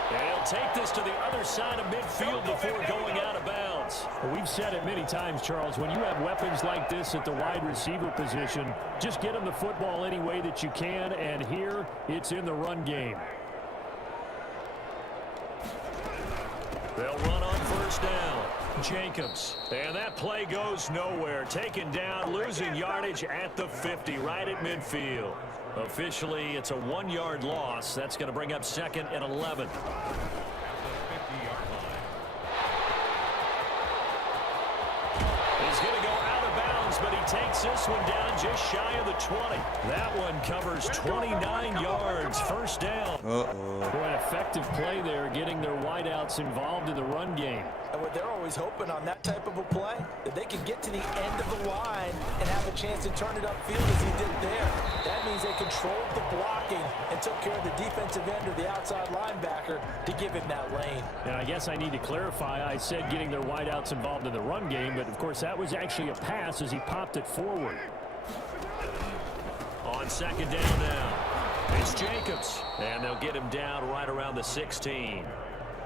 And he'll take this to the other side of midfield before going out of bounds. Well, we've said it many times, Charles, when you have weapons like this at the wide receiver position, just get them the football any way that you can, and here it's in the run game. They'll run on 1st down. Jacobs. And that play goes nowhere. Taken down, losing yardage at the 50, right at midfield. Officially, it's a 1-yard loss. That's going to bring up 2nd and 11. He's going to go out of bounds, but he takes this one down just shy of the 20. That one covers 29 yards. 1st down. Boy, an effective play there, getting their wideouts involved in the run game. And what they're always hoping on that type of a play, that they can get to the end of the line and have a chance to turn it upfield as he did there. That means they controlled the blocking and took care of the defensive end or the outside linebacker to give him that lane. And I guess I need to clarify, I said getting their wideouts involved in the run game, but of course that was actually a pass as he popped it forward. On 2nd down now, it's Jacobs, and they'll get him down right around the 16.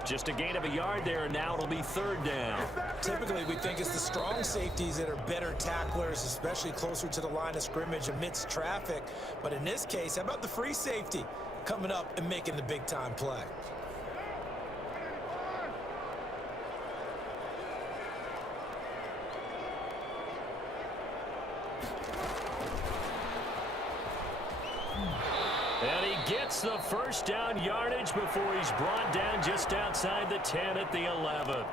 Just a gain of a yard there, and now it'll be 3rd down. Typically, we think it's the strong safeties that are better tacklers, especially closer to the line of scrimmage amidst traffic. But in this case, how about the free safety coming up and making the big-time play? And he gets the 1st down yardage before he's brought down just outside the 10 at the 11.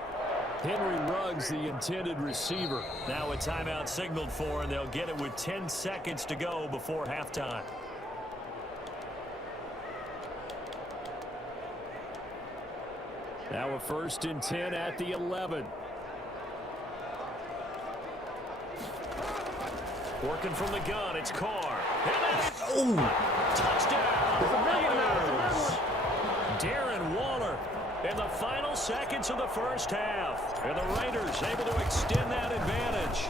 Henry Ruggs, the intended receiver. Now a timeout signaled for, and they'll get it with 10 seconds to go before halftime. Now a 1st and 10 at the 11. Working from the gun, it's Carr. And touchdown! Darren Waller in the final seconds of the 1st half. And the Raiders able to extend that advantage.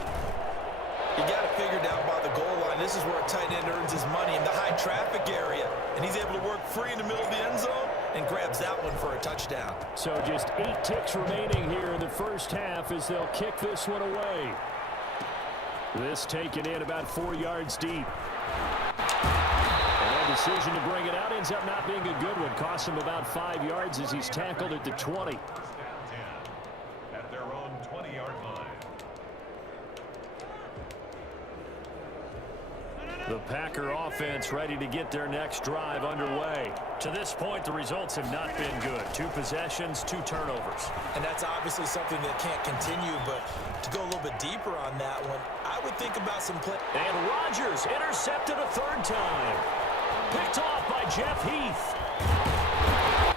You got to figure down by the goal line. This is where a tight end earns his money, in the high traffic area. And he's able to work free in the middle of the end zone and grabs that one for a touchdown. So just 8 ticks remaining here in the 1st half as they'll kick this one away. This taken in about 4 yards deep. And a decision to bring it out ends up not being a good one. Costs him about 5 yards as he's tackled at the 20. At their own 20-yard line. The Packer offense ready to get their next drive underway. To this point, the results have not been good. 2 possessions, 2 turnovers. And that's obviously something that can't continue, but to go a little bit deeper on that one, I would think about some play. And Rodgers intercepted a 3rd time. Picked off by Jeff Heath.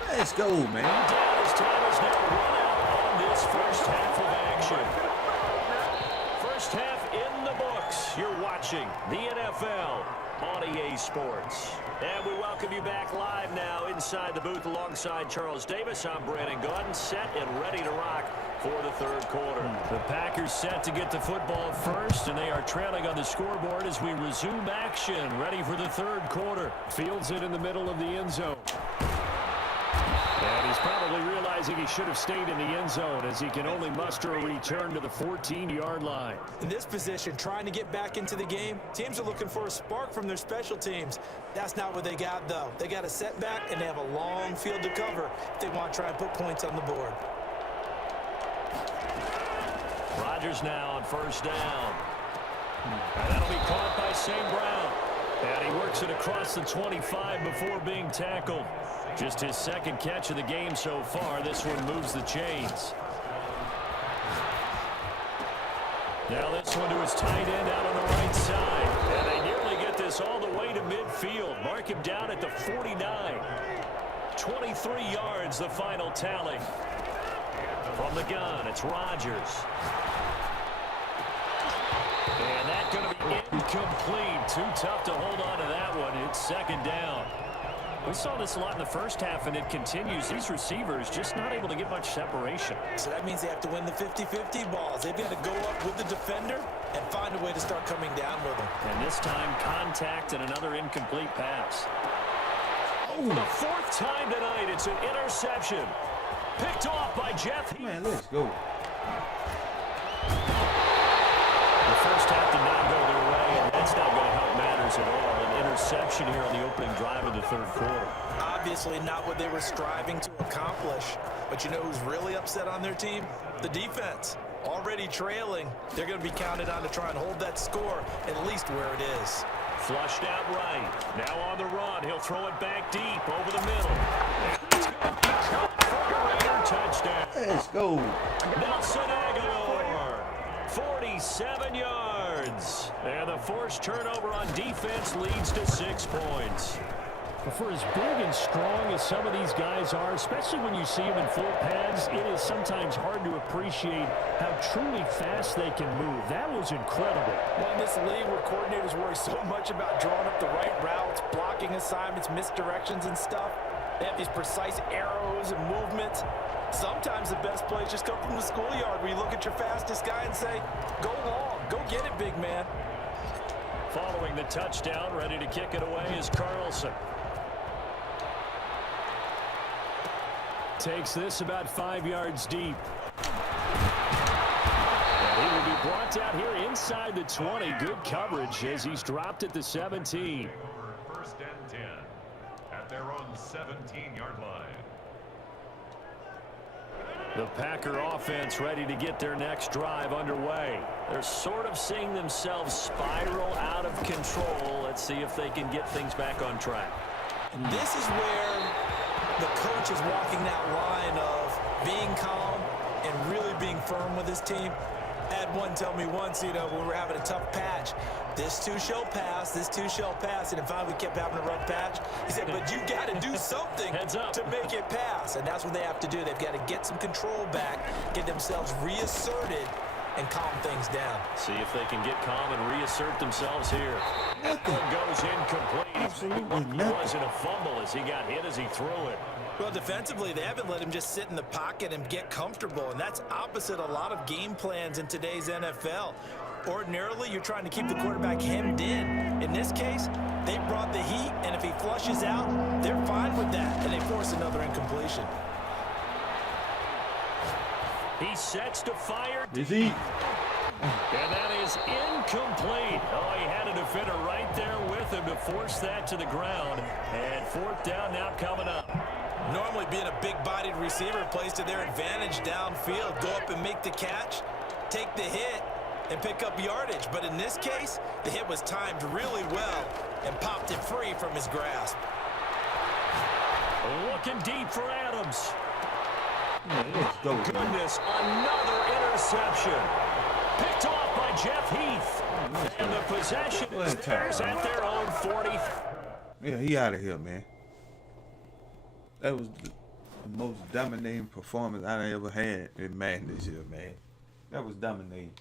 Let's go, man. Down as time is now run out on this first half of action. First half in the books. You're watching the NFL on EA Sports. And we welcome you back live now inside the booth alongside Charles Davis. I'm Brandon Gunn, set and ready to rock for the 3rd quarter. The Packers set to get the football first, and they are trailing on the scoreboard as we resume action, ready for the 3rd quarter. Fields it in the middle of the end zone. And he's probably realizing he should have stayed in the end zone as he can only muster a return to the 14-yard line. In this position, trying to get back into the game, teams are looking for a spark from their special teams. That's not what they got, though. They got a setback, and they have a long field to cover if they want to try and put points on the board. Rodgers now on 1st down. And that'll be caught by St. Brown. And he works it across the 25 before being tackled. Just his 2nd catch of the game so far. This one moves the chains. Now this one to his tight end out on the right side. And they nearly get this all the way to midfield. Mark him down at the 49. 23 yards, the final tally. From the gun, it's Rodgers. And that's going to be incomplete. Too tough to hold on to that one. It's 2nd down. We saw this a lot in the first half, and it continues. These receivers just not able to get much separation. So that means they have to win the 50-50 balls. They've got to go up with the defender and find a way to start coming down with them. And this time, contact and another incomplete pass. Oh, the 4th time tonight, it's an interception. Picked off by Jeff Heath. Man, let's go. The first half did not go their way, and that's not going to help matters at all. An interception here on the opening drive of the 3rd quarter. Obviously not what they were striving to accomplish. But you know who's really upset on their team? The defense. Already trailing. They're going to be counted on to try and hold that score at least where it is. Flushed out right. Now on the run. He'll throw it back deep over the middle. And it's going to be caught for a Raider touchdown. Let's go. Nelson Aguilar, 47 yards. And the forced turnover on defense leads to 6 points. For as big and strong as some of these guys are, especially when you see them in full pads, it is sometimes hard to appreciate how truly fast they can move. That was incredible. Well, in this league where coordinators worry so much about drawing up the right routes, blocking assignments, misdirections and stuff, they have these precise arrows and movements. Sometimes the best plays just come from the schoolyard where you look at your fastest guy and say, go long, go get it, big man. Following the touchdown, ready to kick it away is Carson. Takes this about 5 yards deep. And he will be brought down here inside the 20. Good coverage as he's dropped at the 17. Over 1st and 10 at their own 17-yard line. The Packer offense ready to get their next drive underway. They're sort of seeing themselves spiral out of control. Let's see if they can get things back on track. And this is where the coach is walking that line of being calm and really being firm with his team. I had one tell me once, when we were having a tough patch, this too shall pass, this too shall pass. And finally we kept having a rough patch. He said, but you got to do something to make it pass. And that's what they have to do. They've got to get some control back, get themselves reasserted, and calm things down. See if they can get calm and reassert themselves here. That one goes incomplete. It wasn't a fumble as he got hit as he threw it. Well, defensively, they haven't let him just sit in the pocket and get comfortable, and that's opposite a lot of game plans in today's NFL. Ordinarily, you're trying to keep the quarterback hemmed in. In this case, they brought the heat, and if he flushes out, they're fine with that, and they force another incompletion. He sets to fire. Is he? And that is incomplete. Oh, he had a defender right there with him to force that to the ground. And fourth down now coming up. Normally being a big-bodied receiver plays to their advantage downfield. Go up and make the catch, take the hit, and pick up yardage. But in this case, the hit was timed really well and popped it free from his grasp. Looking deep for Adams. Let's go. Goodness, another interception. Picked off by Jeff Heath. And the possession is theirs at their own 40. Yeah, he out of here, man. That was the most dominating performance I ever had in Madden this year, man. That was dominating.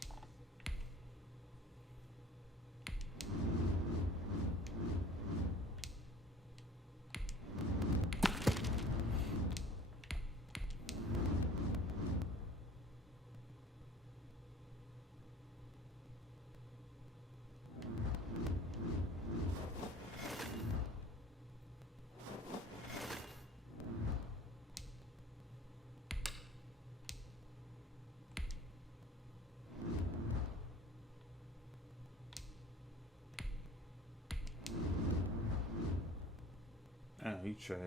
He trash.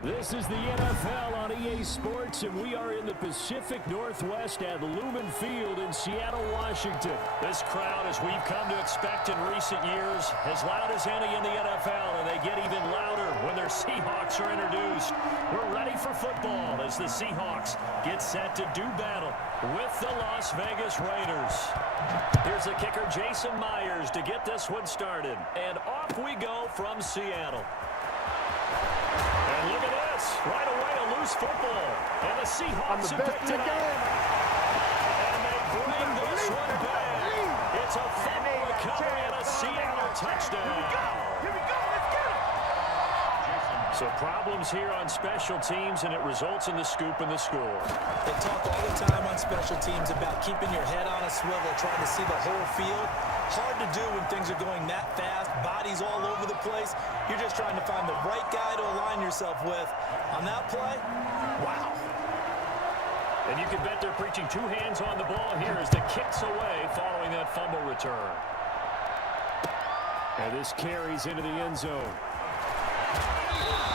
This is the NFL on EA Sports, and we are in the Pacific Northwest at Lumen Field in Seattle, Washington. This crowd, as we've come to expect in recent years, as loud as any in the NFL, and they get even louder when their Seahawks are introduced. We're ready for football as the Seahawks get set to do battle with the Las Vegas Raiders. Here's the kicker, Jason Myers, to get this one started. And off we go from Seattle. And look at this. Right away, a loose football. And the Seahawks have picked it up. And they bring this one back. It's a fumble recovery and a Seattle touchdown. Here we go. Let's get it. So problems here on special teams, and it results in the scoop and the score. They talk all the time on special teams about keeping your head on a swivel, trying to see the whole field. Hard to do when things are going that fast, bodies all over the place. You're just trying to find the right guy to align yourself with. On that play, wow. And you can bet they're preaching two hands on the ball here as the kick's away following that fumble return. And this carries into the end zone.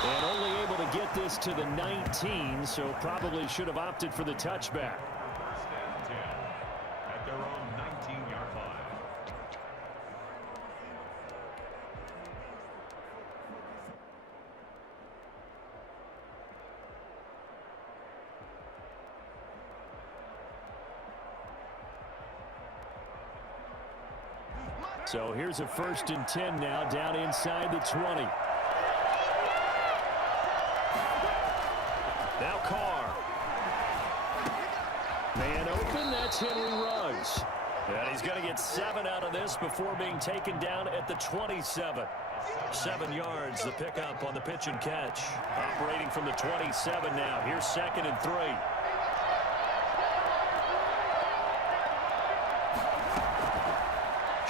And only able to get this to the 19, so probably should have opted for the touchback. First and 10 at their own 19-yard line. So here's a 1st and 10 now, down inside the 20. Now Carr. Man open, that's Henry Ruggs. And he's going to get 7 out of this before being taken down at the 27. 7 yards, the pickup on the pitch and catch. Operating from the 27 now. Here's 2nd and 3.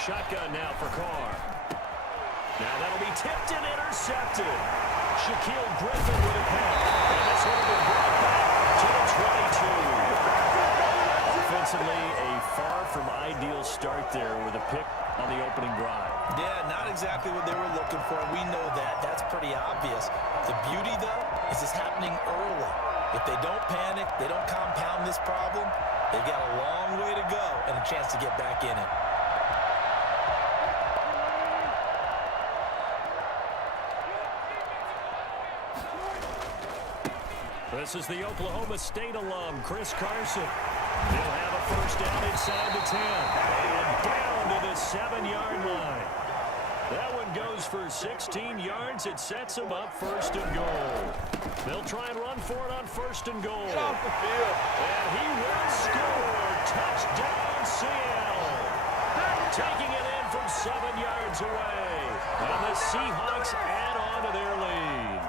Shotgun now for Carr. Now that'll be tipped and intercepted. Shaquille Griffin with a catch. And this one will be brought back to the 22. Offensively, a far from ideal start there with a pick on the opening drive. Yeah, not exactly what they were looking for. We know that. That's pretty obvious. The beauty, though, is it's happening early. If they don't panic, they don't compound this problem, they've got a long way to go and a chance to get back in it. This is the Oklahoma State alum, Chris Carson. He'll have a first down inside the 10. And down to the 7-yard line. That one goes for 16 yards. It sets him up 1st and goal. They'll try and run for it on 1st and goal. Get off the field. And he will score. Touchdown, Seattle. taking it in from 7 yards away. And the Seahawks add on to their lead.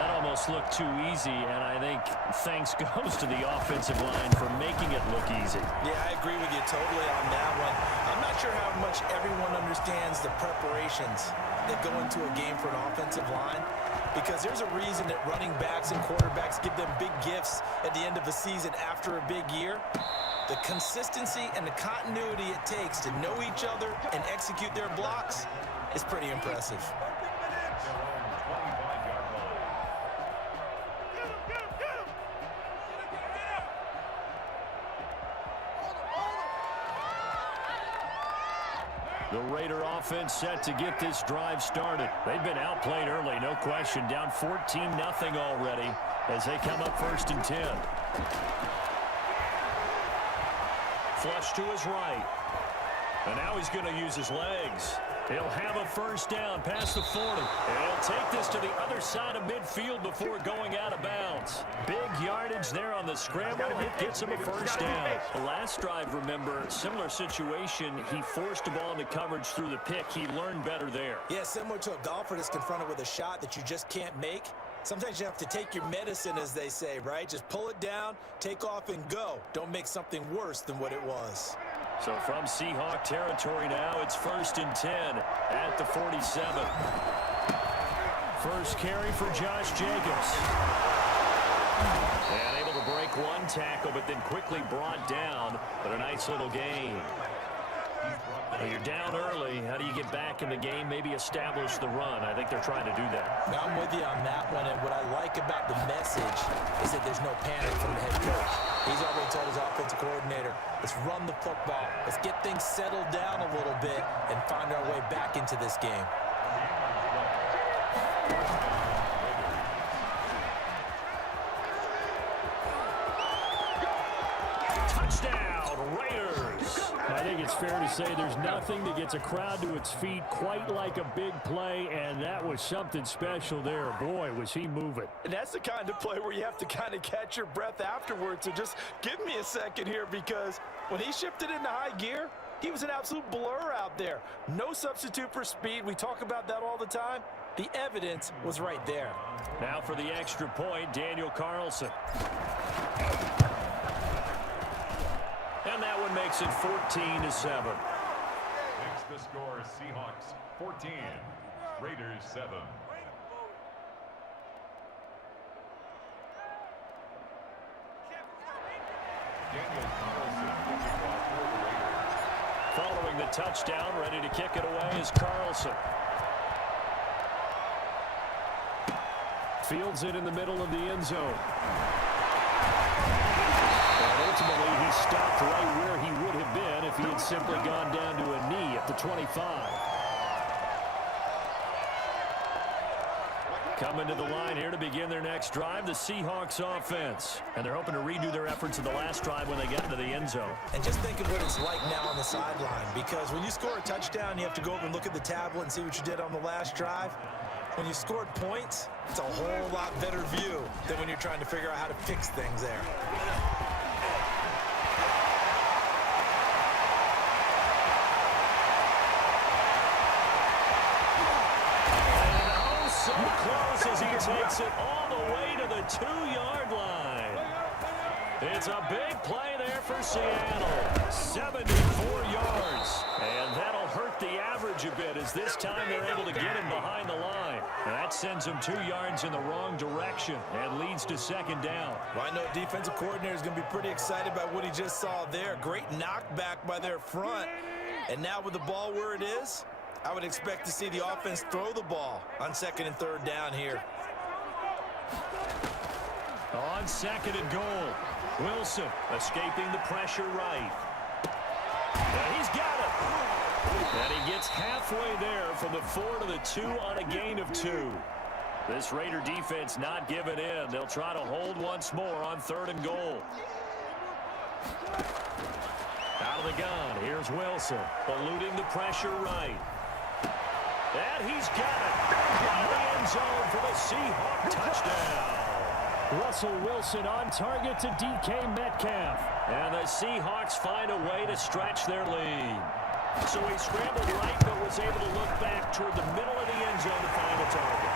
That almost looked too easy, and I think thanks goes to the offensive line for making it look easy. Yeah, I agree with you totally on that one. I'm not sure how much everyone understands the preparations that go into a game for an offensive line, because there's a reason that running backs and quarterbacks give them big gifts at the end of the season after a big year. The consistency and the continuity it takes to know each other and execute their blocks is pretty impressive. The Raider offense set to get this drive started. They've been outplayed early, no question. Down 14-0 already as they come up 1st and 10. Flush to his right. And now he's going to use his legs. He'll have a 1st down past the 40. And he'll take this to the other side of midfield before going out of bounds. Big yardage there on the scramble. It gets him a 1st down. The last drive, remember, similar situation. He forced the ball into coverage through the pick. He learned better there. Yeah, similar to a golfer that's confronted with a shot that you just can't make. Sometimes you have to take your medicine, as they say, right? Just pull it down, take off, and go. Don't make something worse than what it was. So from Seahawk territory now, it's 1st and 10 at the 47. First carry for Josh Jacobs. And able to break one tackle, but then quickly brought down. But a nice little gain. Well, you're down early. How do you get back in the game? Maybe establish the run. I think they're trying to do that. Now, I'm with you on that one, and what I like about the message is that there's no panic from the head coach. He's already told his offensive coordinator, let's run the football. Let's get things settled down a little bit and find our way back into this game. Touchdown, Raiders! I think it's fair to say there's nothing that gets a crowd to its feet quite like a big play, and that was something special there. Boy, was he moving. And that's the kind of play where you have to kind of catch your breath afterwards. So just give me a second here, because when he shifted into high gear, he was an absolute blur out there. No substitute for speed. We talk about that all the time. The evidence was right there. Now for the extra point, Daniel Carlson. And that one makes it 14-7. Next the score, Seahawks 14, Raiders 7. Daniel Carson kicking off for the Raiders. Following the touchdown, ready to kick it away is Carlson. Fields it in the middle of the end zone. And ultimately, he stopped right where he would have been if he had simply gone down to a knee at the 25. Coming to the line here to begin their next drive, the Seahawks offense. And they're hoping to redo their efforts in the last drive when they got into the end zone. And just think of what it's like now on the sideline, because when you score a touchdown, you have to go over and look at the tablet and see what you did on the last drive. When you scored points, it's a whole lot better view than when you're trying to figure out how to fix things there. So close as he takes it all the way to the 2-yard line. It's a big play there for Seattle. 74 yards. And that'll hurt the average a bit as this time they're able to get him behind the line. That sends him 2 yards in the wrong direction and leads to 2nd down. Well, I know defensive coordinator is going to be pretty excited about what he just saw there. Great knockback by their front. And now with the ball where it is, I would expect to see the offense throw the ball on 2nd and 3rd down here. On 2nd and goal, Wilson escaping the pressure right. And he's got it. And he gets halfway there from the 4 to the 2 on a gain of 2. This Raider defense not giving in. They'll try to hold once more on 3rd and goal. Out of the gun, here's Wilson, eluding the pressure right. And he's got it. In the end zone for the Seahawk touchdown. Russell Wilson on target to DK Metcalf. And the Seahawks find a way to stretch their lead. So he scrambled right, but was able to look back toward the middle of the end zone to find the target.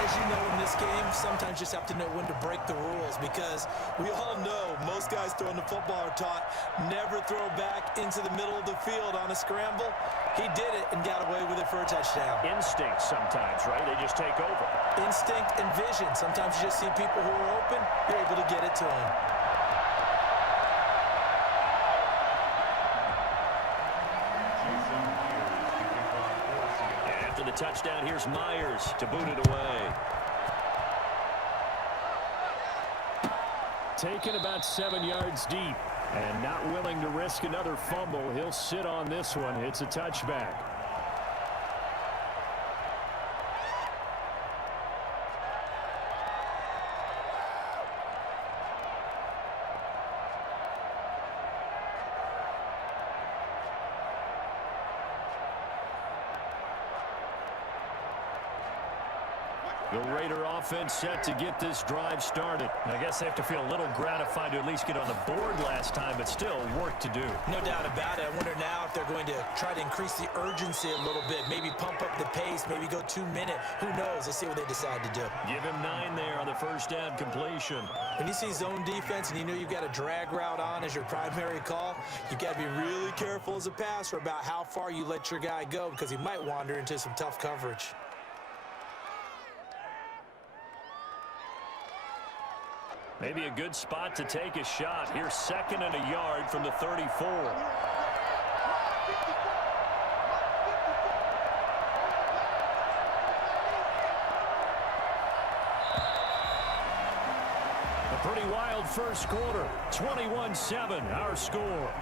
As you know, in this game, sometimes you just have to know when to break the rules, because we all know most guys throwing the football are taught never throw back into the middle of the field on a scramble. He did it and got away with it for a touchdown. Instinct sometimes, right? They just take over. Instinct and vision. Sometimes you just see people who are open, you're able to get it to them. After the touchdown, here's Myers to boot it away. Taken about 7 yards deep and not willing to risk another fumble. He'll sit on this one. It's a touchback. The Raider offense set to get this drive started. I guess they have to feel a little gratified to at least get on the board last time, but still work to do. No doubt about it. I wonder now if they're going to try to increase the urgency a little bit, maybe pump up the pace, maybe go 2 minute. Who knows? Let's see what they decide to do. Give him 9 there on the first down completion. When you see zone defense and you know you've got a drag route on as your primary call, you've got to be really careful as a passer about how far you let your guy go, because he might wander into some tough coverage. Maybe a good spot to take a shot. Here's 2nd and a yard from the 34. A pretty wild first quarter. 21-7, our score.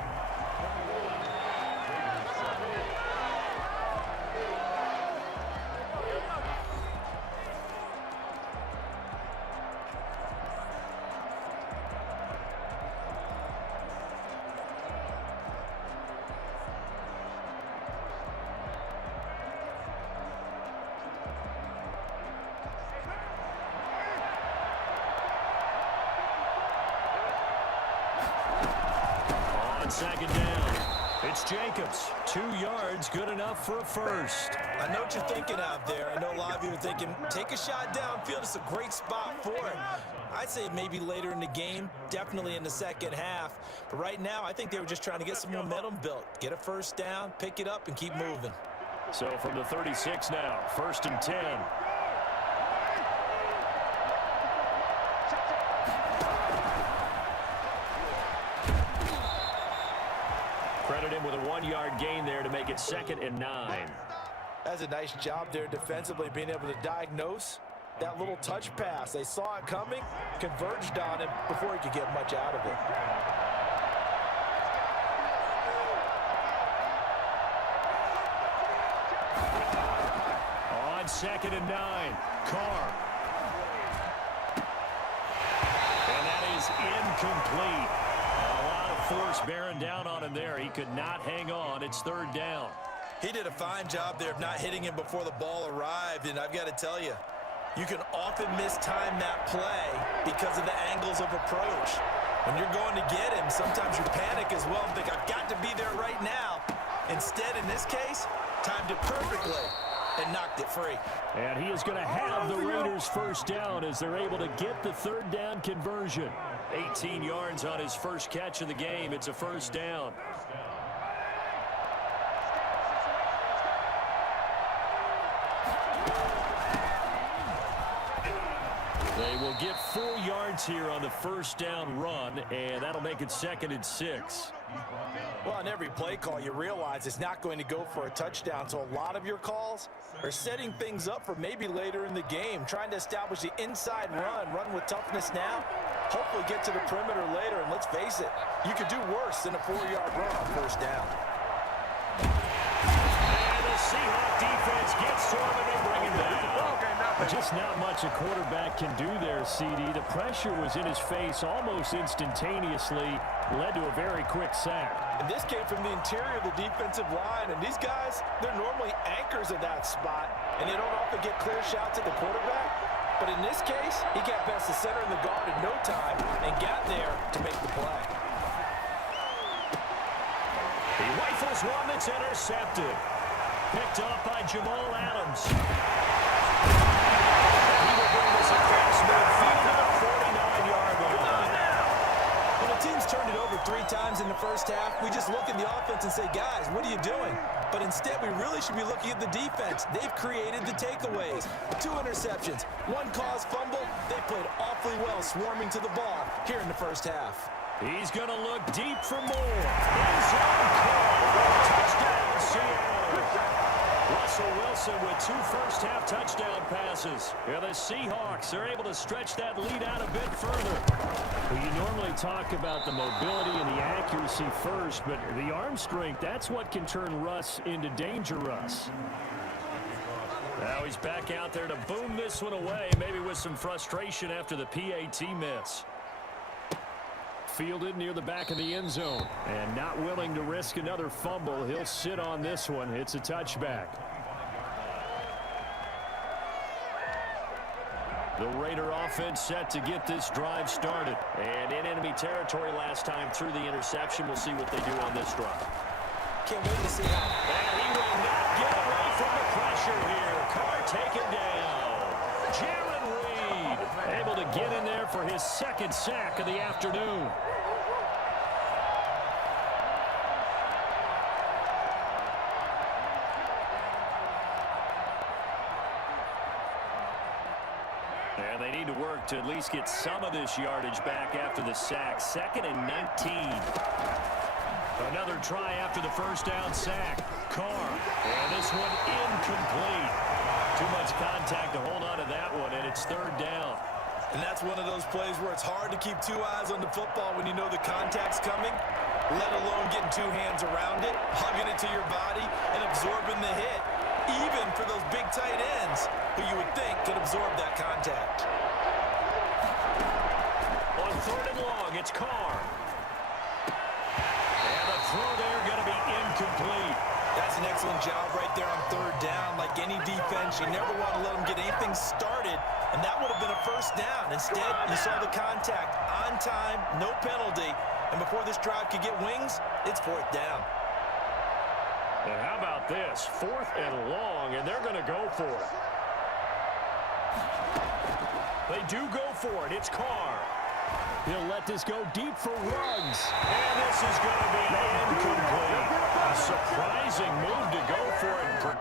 Second down. It's Jacobs. 2 yards, good enough for a first. I know what you're thinking out there. I know a lot of you are thinking, take a shot downfield. It's a great spot for it. I'd say maybe later in the game, definitely in the second half. But right now, I think they were just trying to get some momentum built. Get a first down, pick it up, and keep moving. So from the 36 now, 1st and 10. Credit him with a 1-yard gain there to make it 2nd and 9. That's a nice job there defensively, being able to diagnose that little touch pass. They saw it coming, converged on him before he could get much out of it. On 2nd and 9, Carr. And that is incomplete. A lot of force bearing down on him there. He could not hang on. It's 3rd down. He did a fine job there of not hitting him before the ball arrived, and I've got to tell you, you can often mistime that play because of the angles of approach. When you're going to get him, sometimes you panic as well and think, I've got to be there right now. Instead, in this case, timed it perfectly and knocked it free. And he is going to have the Raiders' first down as they're able to get the 3rd down conversion. 18 yards on his first catch of the game. It's a first down. They will get 4 yards here on the first down run, and that'll make it 2nd and 6. Well, on every play call, you realize it's not going to go for a touchdown, so a lot of your calls are setting things up for maybe later in the game, trying to establish the inside run with toughness now, hopefully get to the perimeter later, and let's face it, you could do worse than a 4-yard run on first down. And the Seahawk defense gets to him, and they bring him down. Just not much a quarterback can do there, CD. The pressure was in his face almost instantaneously, led to a very quick sack. And this came from the interior of the defensive line, and these guys, they're normally anchors at that spot, and they don't often get clear shots at the quarterback. But in this case, he got past the center and the guard in no time and got there to make the play. He rifles one, the It's intercepted. Picked up by Jamal Adams. He will bring this across midfield to the 49-yard line. When the team's turned it over 3 times in the first half, we just look at the offense and say, guys, what are you doing? But instead, we really should be looking at the defense. They've created the takeaways. 2 interceptions, 1 caused fumble. They played awfully well swarming to the ball here in the first half. He's going to look deep for more. End zone call. Touchdown, Seattle. Russell Wilson with 2 first-half touchdown passes. Yeah, the Seahawks are able to stretch that lead out a bit further. Well, you normally talk about the mobility and the accuracy first, but the arm strength, that's what can turn Russ into danger Russ. Now he's back out there to boom this one away, maybe with some frustration after the PAT miss. Fielded near the back of the end zone. And not willing to risk another fumble. He'll sit on this one. It's a touchback. The Raider offense set to get this drive started. And in enemy territory last time through the interception. We'll see what they do on this drive. Can't wait to see how. And he will not get away from the pressure here. Carr taken down. Jalen Reed able to get in there for his 2nd sack of the afternoon. And they need to work to at least get some of this yardage back after the sack. 2nd and 19. Another try after the first down sack. Carr. And this one incomplete. Too much contact to hold on to that one, and it's 3rd down. And that's one of those plays where it's hard to keep 2 eyes on the football when you know the contact's coming, let alone getting 2 hands around it, hugging it to your body, and absorbing the hit, even for those big tight ends who you would think could absorb that contact. On 3rd and long, it's Carr. And the throw there going to be incomplete. That's an excellent job right there on 3rd down. Like any defense, you never want to let them get anything started, and that would have been a first down. Instead, you saw the contact on time, no penalty, and before this drive could get wings, it's 4th down. And how about this? 4th and long, and they're going to go for it. They do go for it. It's Carr. He'll let this go deep for Ruggs. And this is going to be incomplete. A surprising move to go for it.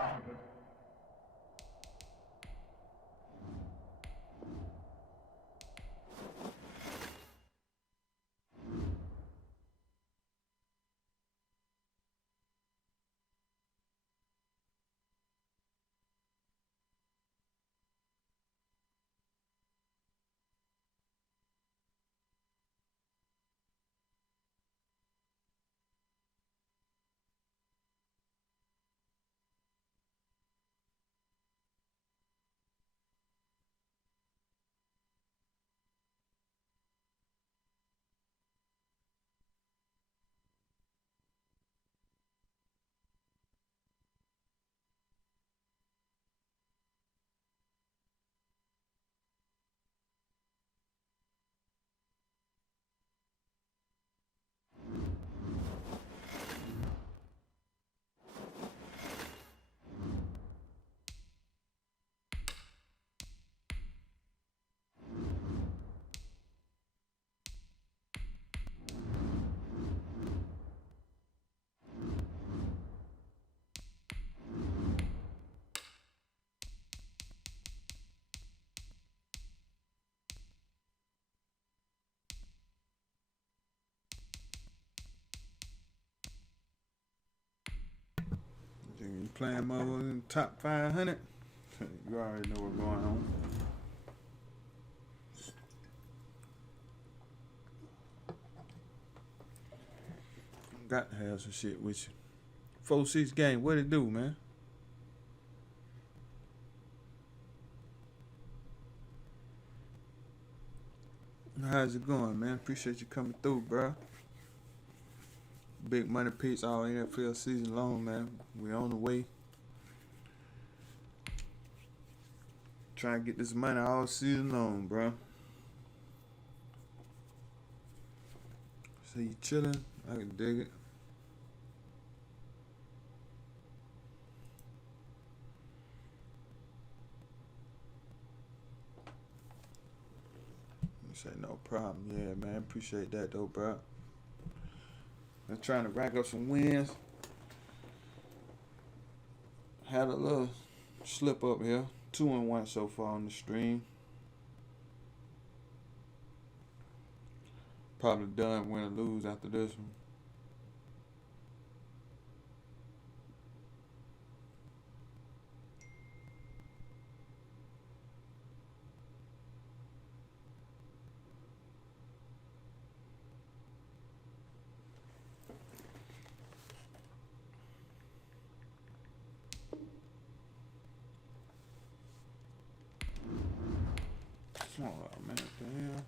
You playing mother in top 500? You already know what's going on. Got to have some shit with you. 4-6 game, what it do, man? How's it going, man? Appreciate you coming through, bro. Big money picks all NFL season long, man. We on the way. Trying to get this money all season long, bro. So you chilling? I can dig it. Say no problem. Yeah, man. Appreciate that, though, bro. I'm trying to rack up some wins. Had a little slip up here. 2-1 so far on the stream. Probably done win or lose after this one. Oh, man, damn.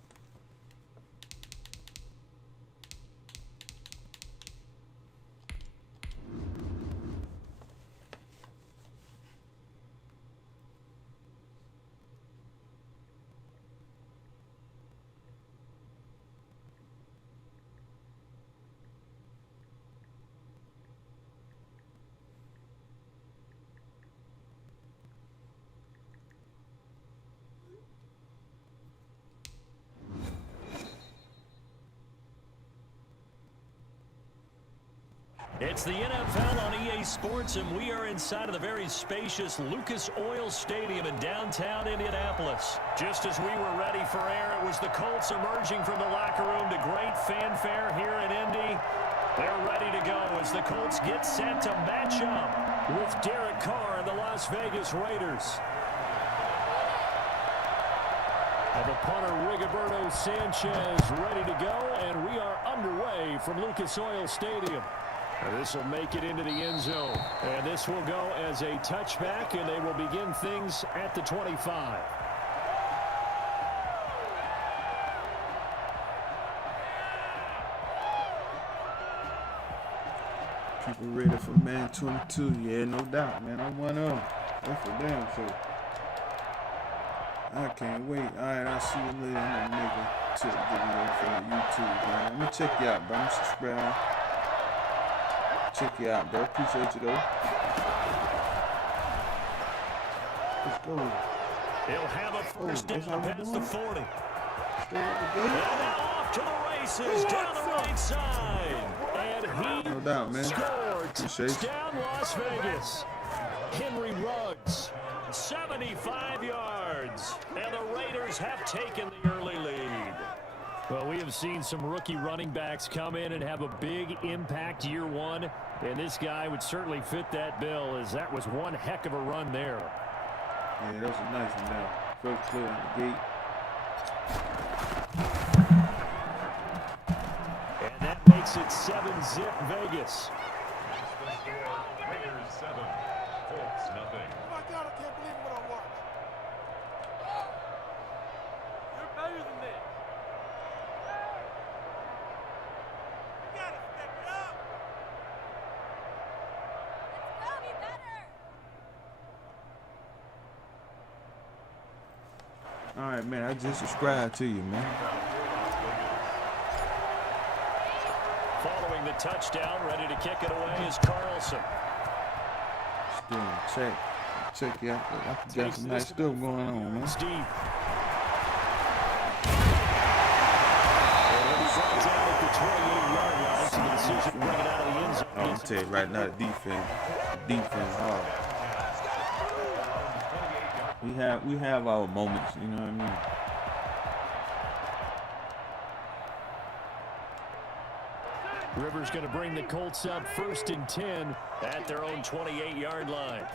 It's the NFL on EA Sports, and we are inside of the very spacious Lucas Oil Stadium in downtown Indianapolis. Just as we were ready for air, it was the Colts emerging from the locker room to great fanfare here in Indy. They're ready to go as the Colts get set to match up with Derek Carr and the Las Vegas Raiders. And the punter, Rigoberto Sanchez, ready to go, and we are underway from Lucas Oil Stadium. This will make it into the end zone, and this will go as a touchback, and they will begin things at the 25. People ready for man 22. Yeah, no doubt, man. I'm one of them. That's for damn sure. I can't wait. All right, I'll see you later. I'm going to make a tip video for YouTube, man. I'm going to check you out, bro. I'm subscribed. Check you out, bro. Appreciate you, though. Let's go. He'll have a first down past the 40. Straight up the And gate. now off to the races down the right side. And he No doubt, man. scored. Appreciate you. Touchdown Las Vegas. Henry Ruggs, 75 yards. And the Raiders have taken the early lead. Well, we have seen some rookie running backs come in and have a big impact year one. And this guy would certainly fit that bill, as that was one heck of a run there. Yeah, that was a nice one there. First play on the gate. And that makes it 7-zip Vegas. The score, Raiders 7, Colts nothing. Oh my God, I can't believe what I watched. You're better than this. You gotta step it up. Let's go, be better. All right, man. I just subscribed to you, man. Following the touchdown, ready to kick it away is Carson. Still check you out. I got some nice stuff going on, man. Steve. I'm gonna tell you right now, the defense hard. We have our moments, you know what I mean? Rivers going to bring the Colts up 1st and 10 at their own 28-yard line.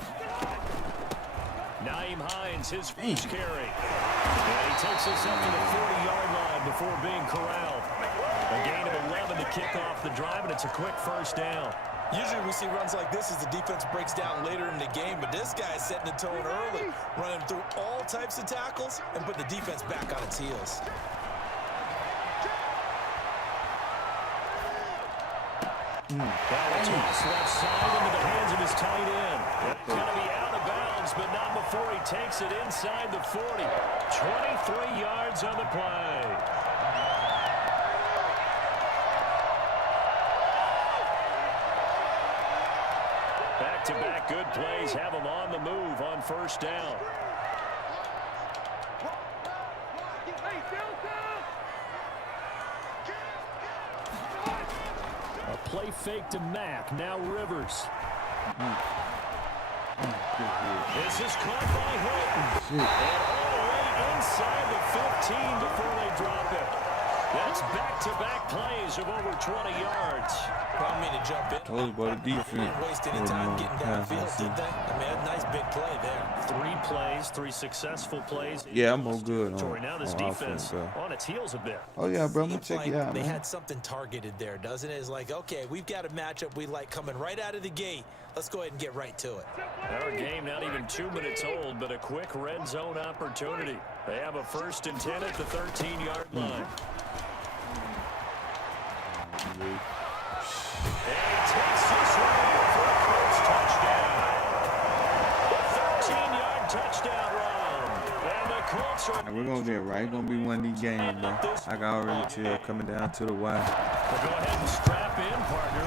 Naeem Hines, his first carry. And he takes us up to the 40-yard line before being corralled. A gain of 11 to kick off the drive, and it's a quick first down. Usually we see runs like this as the defense breaks down later in the game, but this guy is setting the tone early, running through all types of tackles and put the defense back on its heels. Ball toss left side into the hands of his tight end. It's going to be out of bounds, but not before he takes it inside the 40. 23 yards on the play. Back-to-back good plays have him on the move on first down. Hey, downtown! play fake to Mack. Now Rivers. This is caught by Hilton. And all the way inside the 15 before they drop it. That's back-to-back plays of over 20 yards. I don't mean to jump in. Told you about the defense. Didn't waste any time getting downfield, did they? I mean, a nice big play there. 3 plays, 3 successful plays. Yeah, I'm all good on, now this defense on its heels a bit. Oh, yeah, bro. I'm going to check like you out, they man. had something targeted there, doesn't it? It's like, okay, we've got a matchup we like coming right out of the gate. Let's go ahead and get right to it. Our game not even 2 minutes old, but a quick red zone opportunity. They have a 1st and 10 at the 13-yard line. And he takes this one for a Colts touchdown. A 13-yard touchdown run. And the Colts are... We're going to get right. It's going to be one of these games, bro. I can already tell coming down to the wire. Well, go ahead and strap in, partner.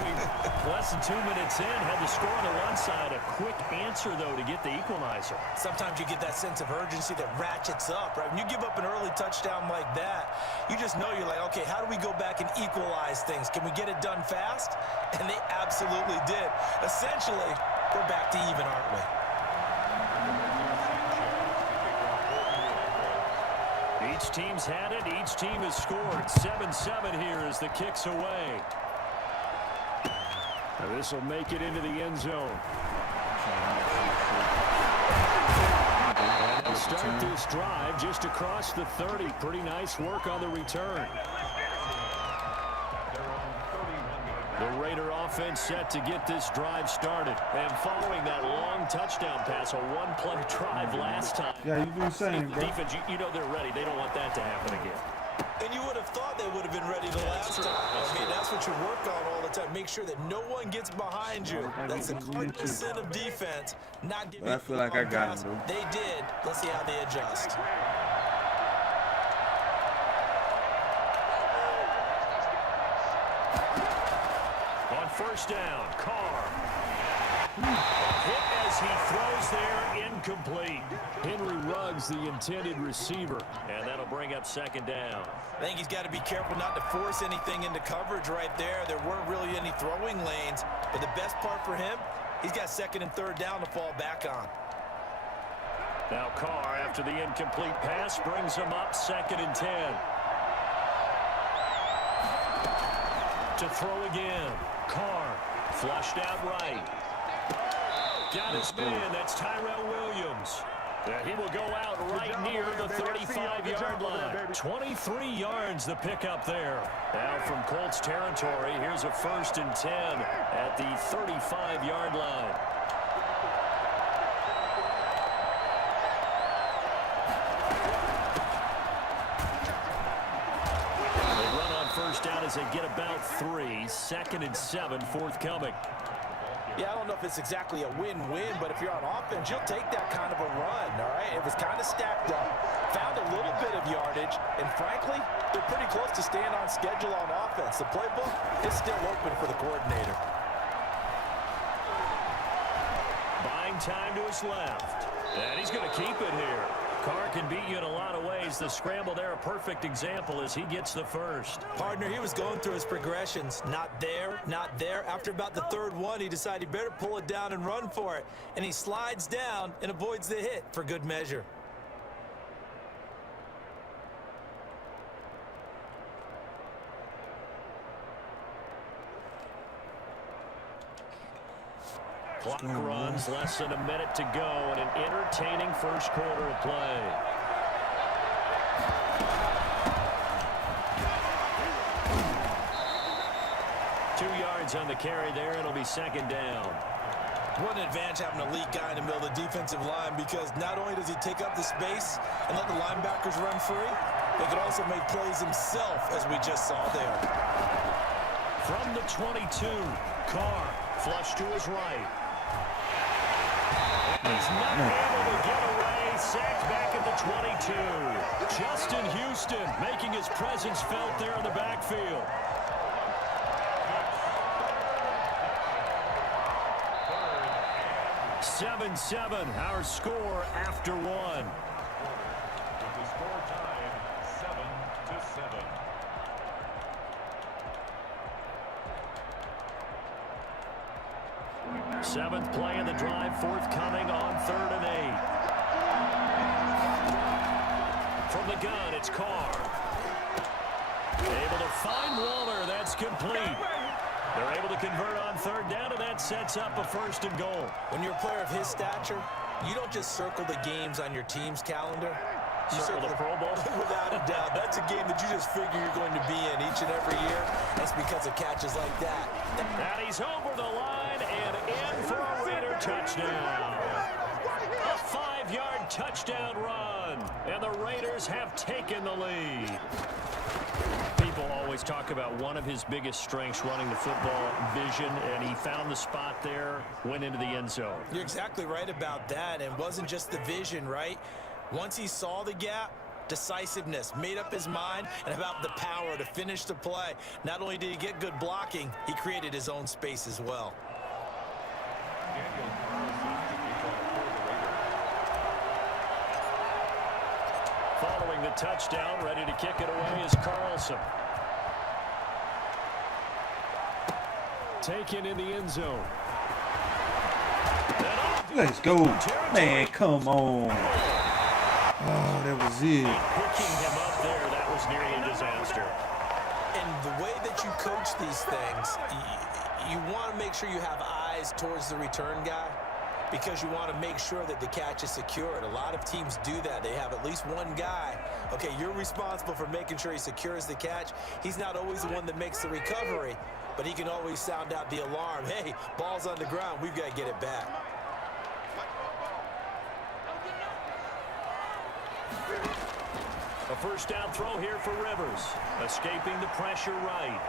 Less than 2 minutes in, had the score on the one side. A quick answer, though, to get the equalizer. Sometimes you get that sense of urgency that ratchets up, right? When you give up an early touchdown like that, you just know you're like, okay, how do we go back and equalize things? Can we get it done fast? And they absolutely did. Essentially, we're back to even, aren't we? Each team's had it. Each team has scored. 7-7 here as the kick's away. Now this will make it into the end zone. And they'll start this drive just across the 30. Pretty nice work on the return. The Raider offense set to get this drive started. And following that long touchdown pass, a one-play drive last time. Yeah, you do the same, bro. Defense, you know they're ready. They don't want that to happen again. And you would have thought they would have been ready the last time. I mean, that's what you work on all the time. Make sure that no one gets behind you. That's the cardinal sin of defense. Not giving. I feel like I got him, bro. They did. Let's see how they adjust. On 1st down, Carr. Hit as he throws there, incomplete. Henry Ruggs, the intended receiver, and that'll bring up 2nd down. I think he's got to be careful not to force anything into coverage right there. There weren't really any throwing lanes, but the best part for him, he's got 2nd and 3rd down to fall back on. Now Carr, after the incomplete pass, brings him up 2nd and 10. To throw again. Carr, flushed out right. Got his man, that's Tyrell Williams. And he will go out right near the 35-yard line. 23 yards the pickup there. Now from Colts territory, here's a 1st and 10 at the 35-yard line. They run on 1st down as they get about 3. 2nd and 7 forthcoming. Yeah, I don't know if it's exactly a win-win, but if you're on offense, you'll take that kind of a run, all right? It was kind of stacked up, found a little bit of yardage, and frankly, they're pretty close to staying on schedule on offense. The playbook is still open for the coordinator. Buying time to his left, and he's going to keep it here. Carr can beat you in a lot of ways. The scramble there, a perfect example as he gets the 1st. Partner, he was going through his progressions. Not there, not there. After about the 3rd one, he decided he better pull it down and run for it. And he slides down and avoids the hit for good measure. Clock runs, less than a minute to go, and an entertaining 1st quarter of play. Two yards on the carry there, and it'll be 2nd down. What an advantage having a elite guy in the middle of the defensive line, because not only does he take up the space and let the linebackers run free, he can also make plays himself, as we just saw there. From the 22, Carr, flush to his right. He's not able to get away. Sacked back at the 22. Justin Houston making his presence felt there in the backfield. Seven, our score after one. With the score tied 7-7. Seventh play in the drive, forthcoming on 3rd and 8. From the gun, it's Carr. Able to find Waller. That's complete. They're able to convert on 3rd down, and that sets up a 1st and goal. When you're a player of his stature, you don't just circle the games on your team's calendar. You Circle the Pro Bowl? Without a doubt. That's a game that you just figure you're going to be in each and every year. That's because of catches like that. And he's over the line and in for a Raider touchdown. A 5-yard touchdown run. And the Raiders have taken the lead. People always talk about one of his biggest strengths running the football, vision, and he found the spot there, went into the end zone. You're exactly right about that. And it wasn't just the vision, right? Once he saw the gap, decisiveness, made up his mind, and about the power to finish the play. Not only did he get good blocking, he created his own space as well. Following the touchdown, ready to kick it away is Carson. Taken in the end zone. Let's go. Man, come on. Oh, that was it. Picking him up there, that was nearly a disaster. And the way that you coach these things, you want to make sure you have eyes towards the return guy because you want to make sure that the catch is secured. A lot of teams do that. They have at least one guy. Okay, you're responsible for making sure he secures the catch. He's not always the one that makes the recovery, but he can always sound out the alarm. Hey, ball's on the ground. We've got to get it back. A 1st down throw here for Rivers. Escaping the pressure right.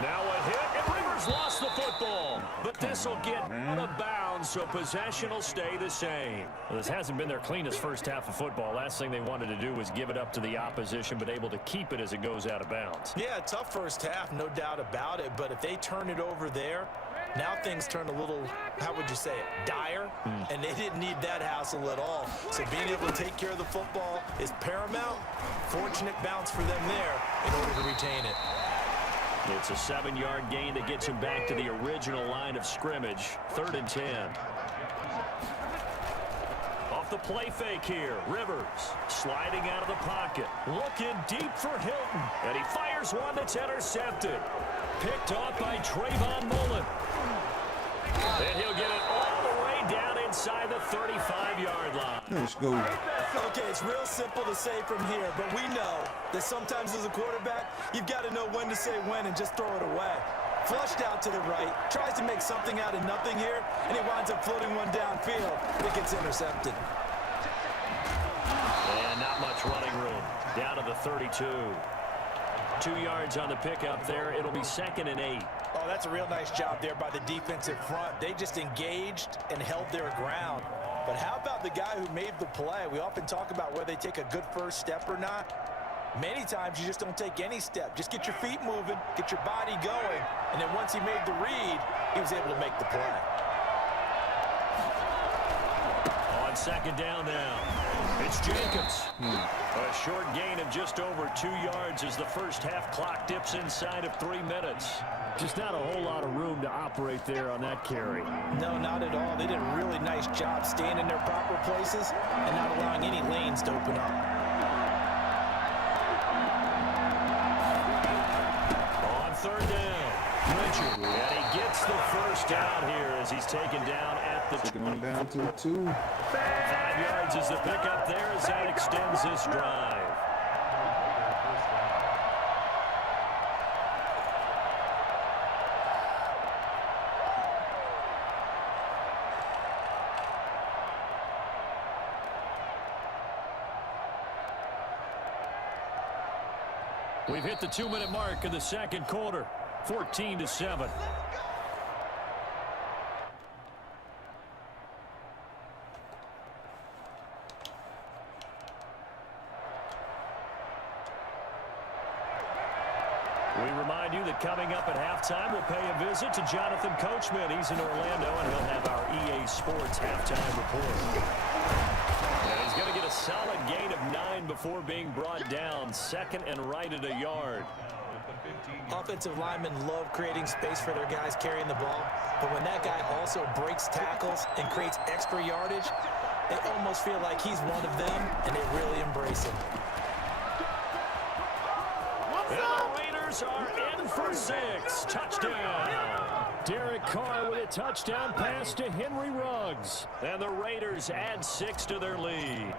Now a hit, and Rivers lost the football. But this will get out of bounds, so possession will stay the same. Well, this hasn't been their cleanest first half of football. Last thing they wanted to do was give it up to the opposition, but able to keep it as it goes out of bounds. Yeah, tough first half, no doubt about it. But if they turn it over there, now things turn a little, how would you say it, dire, and they didn't need that hassle at all. So being able to take care of the football is paramount. Fortunate bounce for them there in order to retain it. It's a 7-yard gain that gets him back to the original line of scrimmage. 3rd and 10. Off the play fake here, Rivers sliding out of the pocket, looking deep for Hilton, and he fires one that's intercepted. Picked off by Trayvon Mullen. And he'll get it all the way down inside the 35-yard line. Let's go. Okay, it's real simple to say from here, but we know that sometimes as a quarterback, you've got to know when to say when and just throw it away. Flushed out to the right, tries to make something out of nothing here, and he winds up floating one downfield. It gets intercepted. And not much running room. Down to the 32. 2 yards on the pickup there. It'll be 2nd and 8. Oh, that's a real nice job there by the defensive front. They just engaged and held their ground. But how about the guy who made the play? We often talk about whether they take a good first step or not. Many times you just don't take any step. Just get your feet moving, get your body going, and then once he made the read, he was able to make the play. On 2nd down now, it's Jacobs. A short gain of just over 2 yards as the first half clock dips inside of 3 minutes. Just not a whole lot of room to operate there on that carry. No, not at all. They did a really nice job staying in their proper places and not allowing any lanes to open up. On 3rd down, Richard. And he gets the first down here as he's taken down at the Taking on down to the 2. 5 yards is the pickup there as that extends this drive. We've hit the 2-minute mark of the 2nd quarter. 14-7. We remind you that coming up at halftime, we'll pay a visit to Jonathan Coachman. He's in Orlando, and he'll have our EA Sports halftime report. And he's going to get a solid gain of 9 before being brought down. 2nd and right at a yard. Offensive linemen love creating space for their guys carrying the ball, but when that guy also breaks tackles and creates extra yardage, they almost feel like he's one of them, and they really embrace him. And the Raiders are in for 6. Touchdown. Derek Carr with a touchdown pass to Henry Ruggs. And the Raiders add 6 to their lead.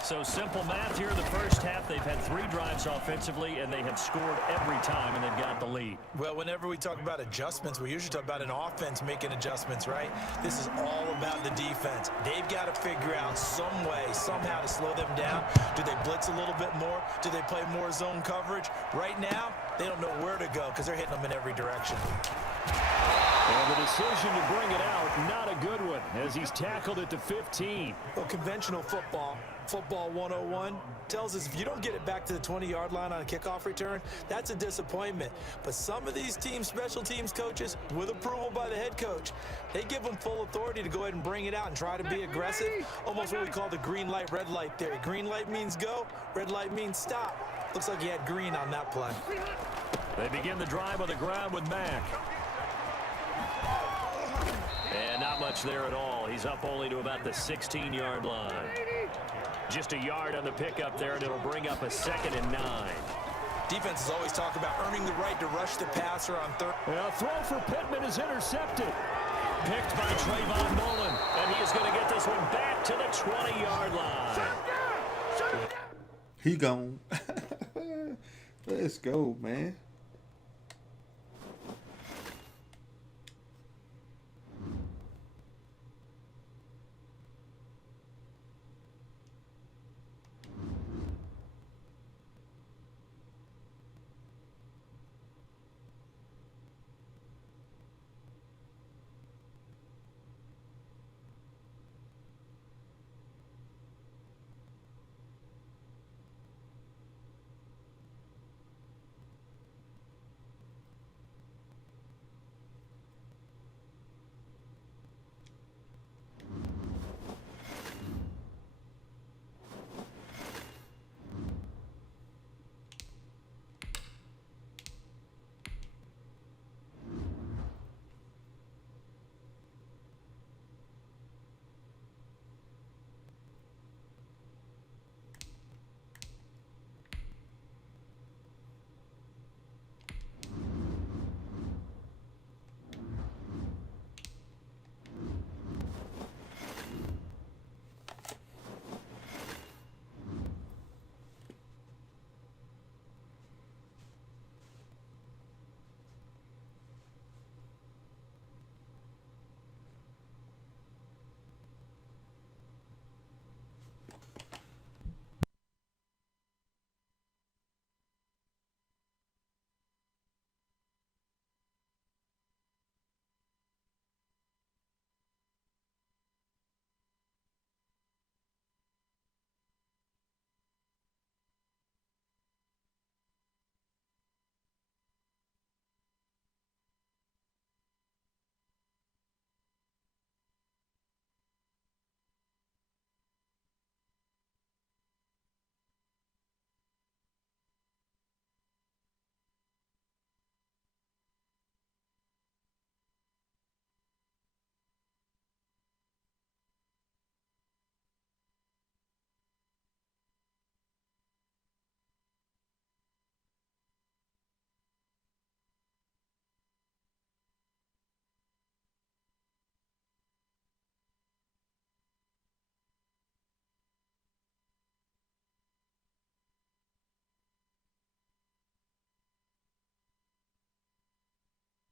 So simple math here. The first half, they've had 3 drives offensively, and they have scored every time, and they've got the lead. Well, whenever we talk about adjustments, we usually talk about an offense making adjustments, right? This is all about the defense. They've got to figure out some way, somehow to slow them down. Do they blitz a little bit more? Do they play more zone coverage? Right now, they don't know where to go because they're hitting them in every direction. And the decision to bring it out, not a good one, as he's tackled at the 15. Well, conventional football 101, tells us if you don't get it back to the 20-yard line on a kickoff return, that's a disappointment. But some of these special teams coaches, with approval by the head coach, they give them full authority to go ahead and bring it out and try to be aggressive, almost what we call the green light, red light theory. Green light means go, red light means stop. Looks like he had green on that play. They begin the drive on the ground with Mack. And not much there at all. He's up only to about the 16-yard line. Just a yard on the pickup there, and it'll bring up a 2nd and 9. Defenses always talk about earning the right to rush the passer on third. A throw for Pittman is intercepted. Picked by Trayvon Mullen, and he is going to get this one back to the 20-yard line. He gone. Let's go, man.